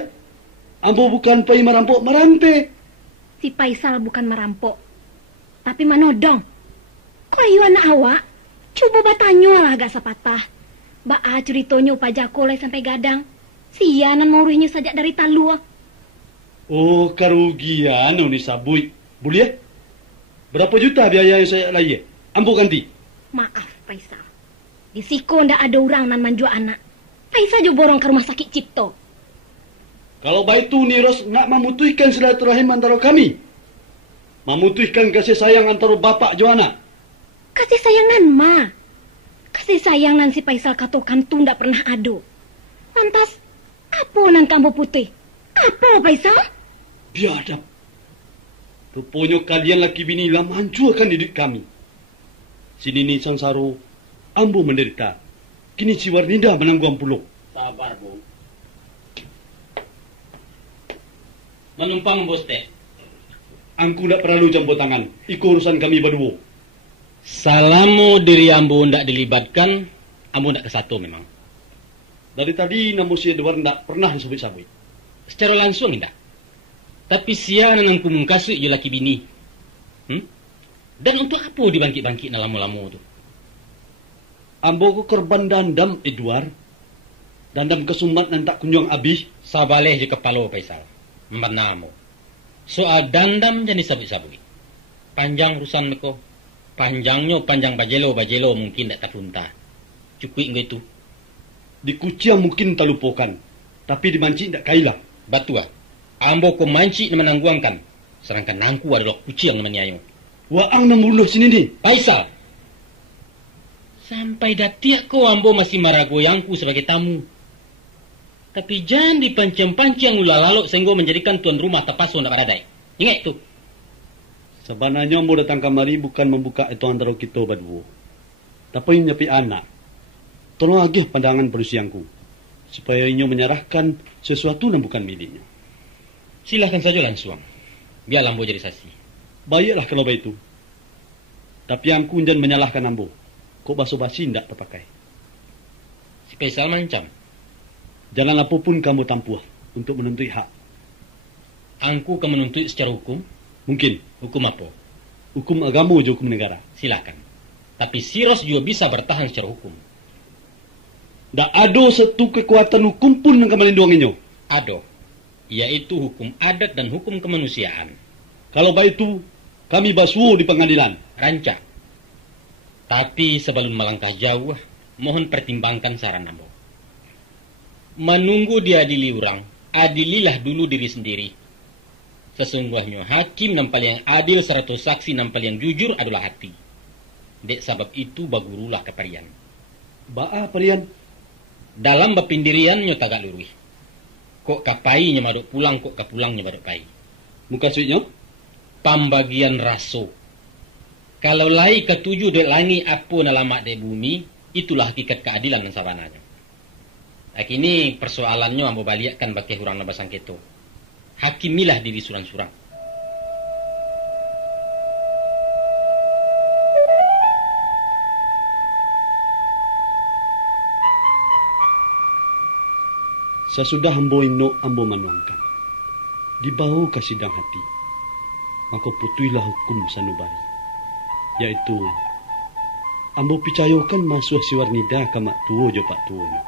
Ambo bukan pergi merampok-merampe. Si Faisal bukan merampok, tapi manodong. Kok ayu anak awak? Coba batanya lah agak sepatah. Baa ceritonyo pajako leh sampai gadang. Sianan mauruhnya saja dari talua. Oh, kerugian ni sabui. Boleh? Berapa juta biaya yang saya layar? Ambo ganti. Maaf, Faisal. Di Siko ndak ada orang nan manjua anak. Faisal jo borong ke rumah sakit Cipto. Kalau baik tu Niros nak memutuskan silaturahim antara kami. Memutuskan kasih sayang antara bapak jo anak. Kasih sayang nan ma. Kasih sayang nan si Faisal katakan tu ndak pernah ada. Lantas, apa nan kamu putih? Apa Faisal? Biadab. Rupanya kalian laki bini lah menghancurkan hidup kami. Sini ni Sangsaro, ambo menderita. Kini si Warnida menanggung puluk. Sabar, Bu. Menumpang bos teh. Angku tak perlu campur tangan. Ikut urusan kami berdua. Salamu diri ambo ndak dilibatkan, ambo ndak kesatu memang. Dari tadi nama si Edward ndak pernah disebut-sebut. Secara langsung ndak. Tapi sia nanang kumungkasih je laki bini. Dan untuk apa dibangkit-bangkit lamu-lamu tu? Ambo ku korban dandam Edward. Dandam kesumat nan tak kunjung habis. Sabaleh je kepala Faisal. Memanamu. Soal dandam jenis sabit-sabit. Panjang urusan meko. Panjangnya panjang bajelo mungkin tak terunta. Cukup enggak itu. Di kuciang mungkin tak lupakan. Tapi di manci tak kailah. Batua. Ambo ko manci na menangguangkan. Sedangkan nangku adalah kuciang na maniayo. Waang namuluh sini ni. Faisal. Sampai datiak ko ambo masih maragoyangku sebagai tamu. Tapi jangan dipancang-pancang ulalalo sehingga menjadikan tuan rumah tapaso ndak paradai. Ingat itu. Sebenarnya ambo datang kemari bukan membuka itu antara kita berdua. Tapi nyapi anak. Tolong agih pandangan perusianku. Supaya inyo menyerahkan sesuatu yang bukan miliknya. Silahkan saja langsung. Biar ambo jadi saksi. Baiklah kalau begitu. Tapi aku jangan menyalahkan ambo. Kok basa-basi tidak terpakai. Si Faisal mancam. Jangan apapun kamu tampuh untuk menuntut hak. Angku akan menuntut secara hukum? Mungkin. Hukum apa? Hukum agama je hukum negara. Silakan. Tapi si Ros juga bisa bertahan secara hukum. Tak ada satu kekuatan hukum pun yang kemelindunginya. Ada. Yaitu hukum adat dan hukum kemanusiaan. Kalau baik itu, kami basuh di pengadilan. Rancak. Tapi sebelum melangkah jauh, mohon pertimbangkan saran Ambo. Menunggu diadili orang, adililah dulu diri sendiri. Sesungguhnya hakim nampal yang adil serta saksi nampal yang jujur adalah hati. Dek sebab itu bagurulah keparian. Ba'a parian? Dalam bepindirian nyo tagak lurui. Kok kapai nyo maduk pulang, kok kapulang nyo maduk pai. Muka suitnya? Pembagian raso. Kalau lai ketujuh dek langi apa nalamak dek bumi, itulah hakikat keadilan dan sabananya. Ini persoalannya ambo baliakkan bagi hurang nabasang keto. Hakimilah diri surang-surang. Sesudah ambo ino ambo manuangkan. Dibawa ke sidang hati. Maka putuilah hukum sanubari. Yaitu ambo picayokan masuk si warnida ke mak tuo jo pak tuonya.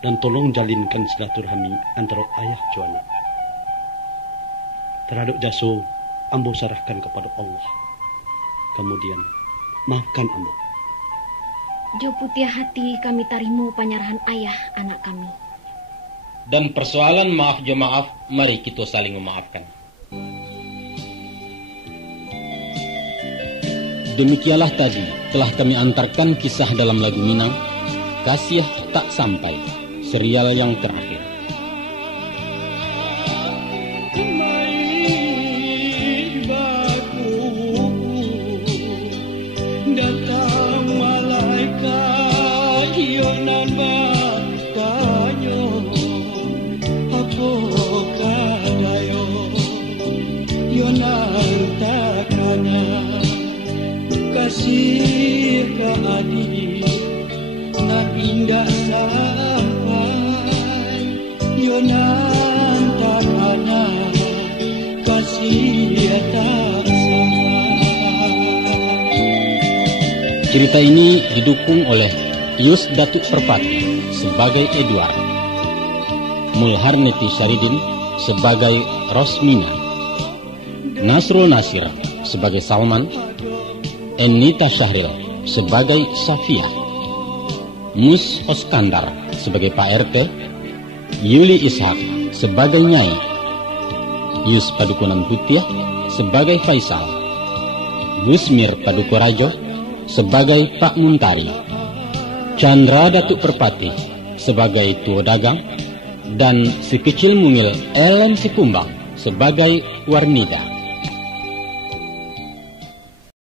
Dan tolong jalinkan silaturahmi antara ayah jo anak. Terhadap jaso, ambo serahkan kepada Allah. Kemudian, maafkan ambo. Jo putih hati kami tarimu penyerahan ayah anak kami. Dan persoalan maaf jo maaf, mari kita saling memaafkan. Demikianlah tadi telah kami antarkan kisah dalam lagu Minang, Kasih Tak Sampai, serial yang terakhir. Kasih keadil nan indah sampai yonan takana kasih tak sampai. Cerita ini didukung oleh Yus Datuk Perpati sebagai Edward, Mulharneti Syaridin sebagai Rosmina, Nasrul Nasir sebagai Salman, Enita Syahril sebagai Safia, Mus Oskandar sebagai Pak RT, Yuli Ishak sebagai Nyai, Yus Padukunan Putih sebagai Faisal, Gusmir Padukorajo sebagai Pak Muntari, Chandra Datuk Perpati sebagai Tuo Dagang, dan si kecil mungil Ellen Sikumbang sebagai Warnida.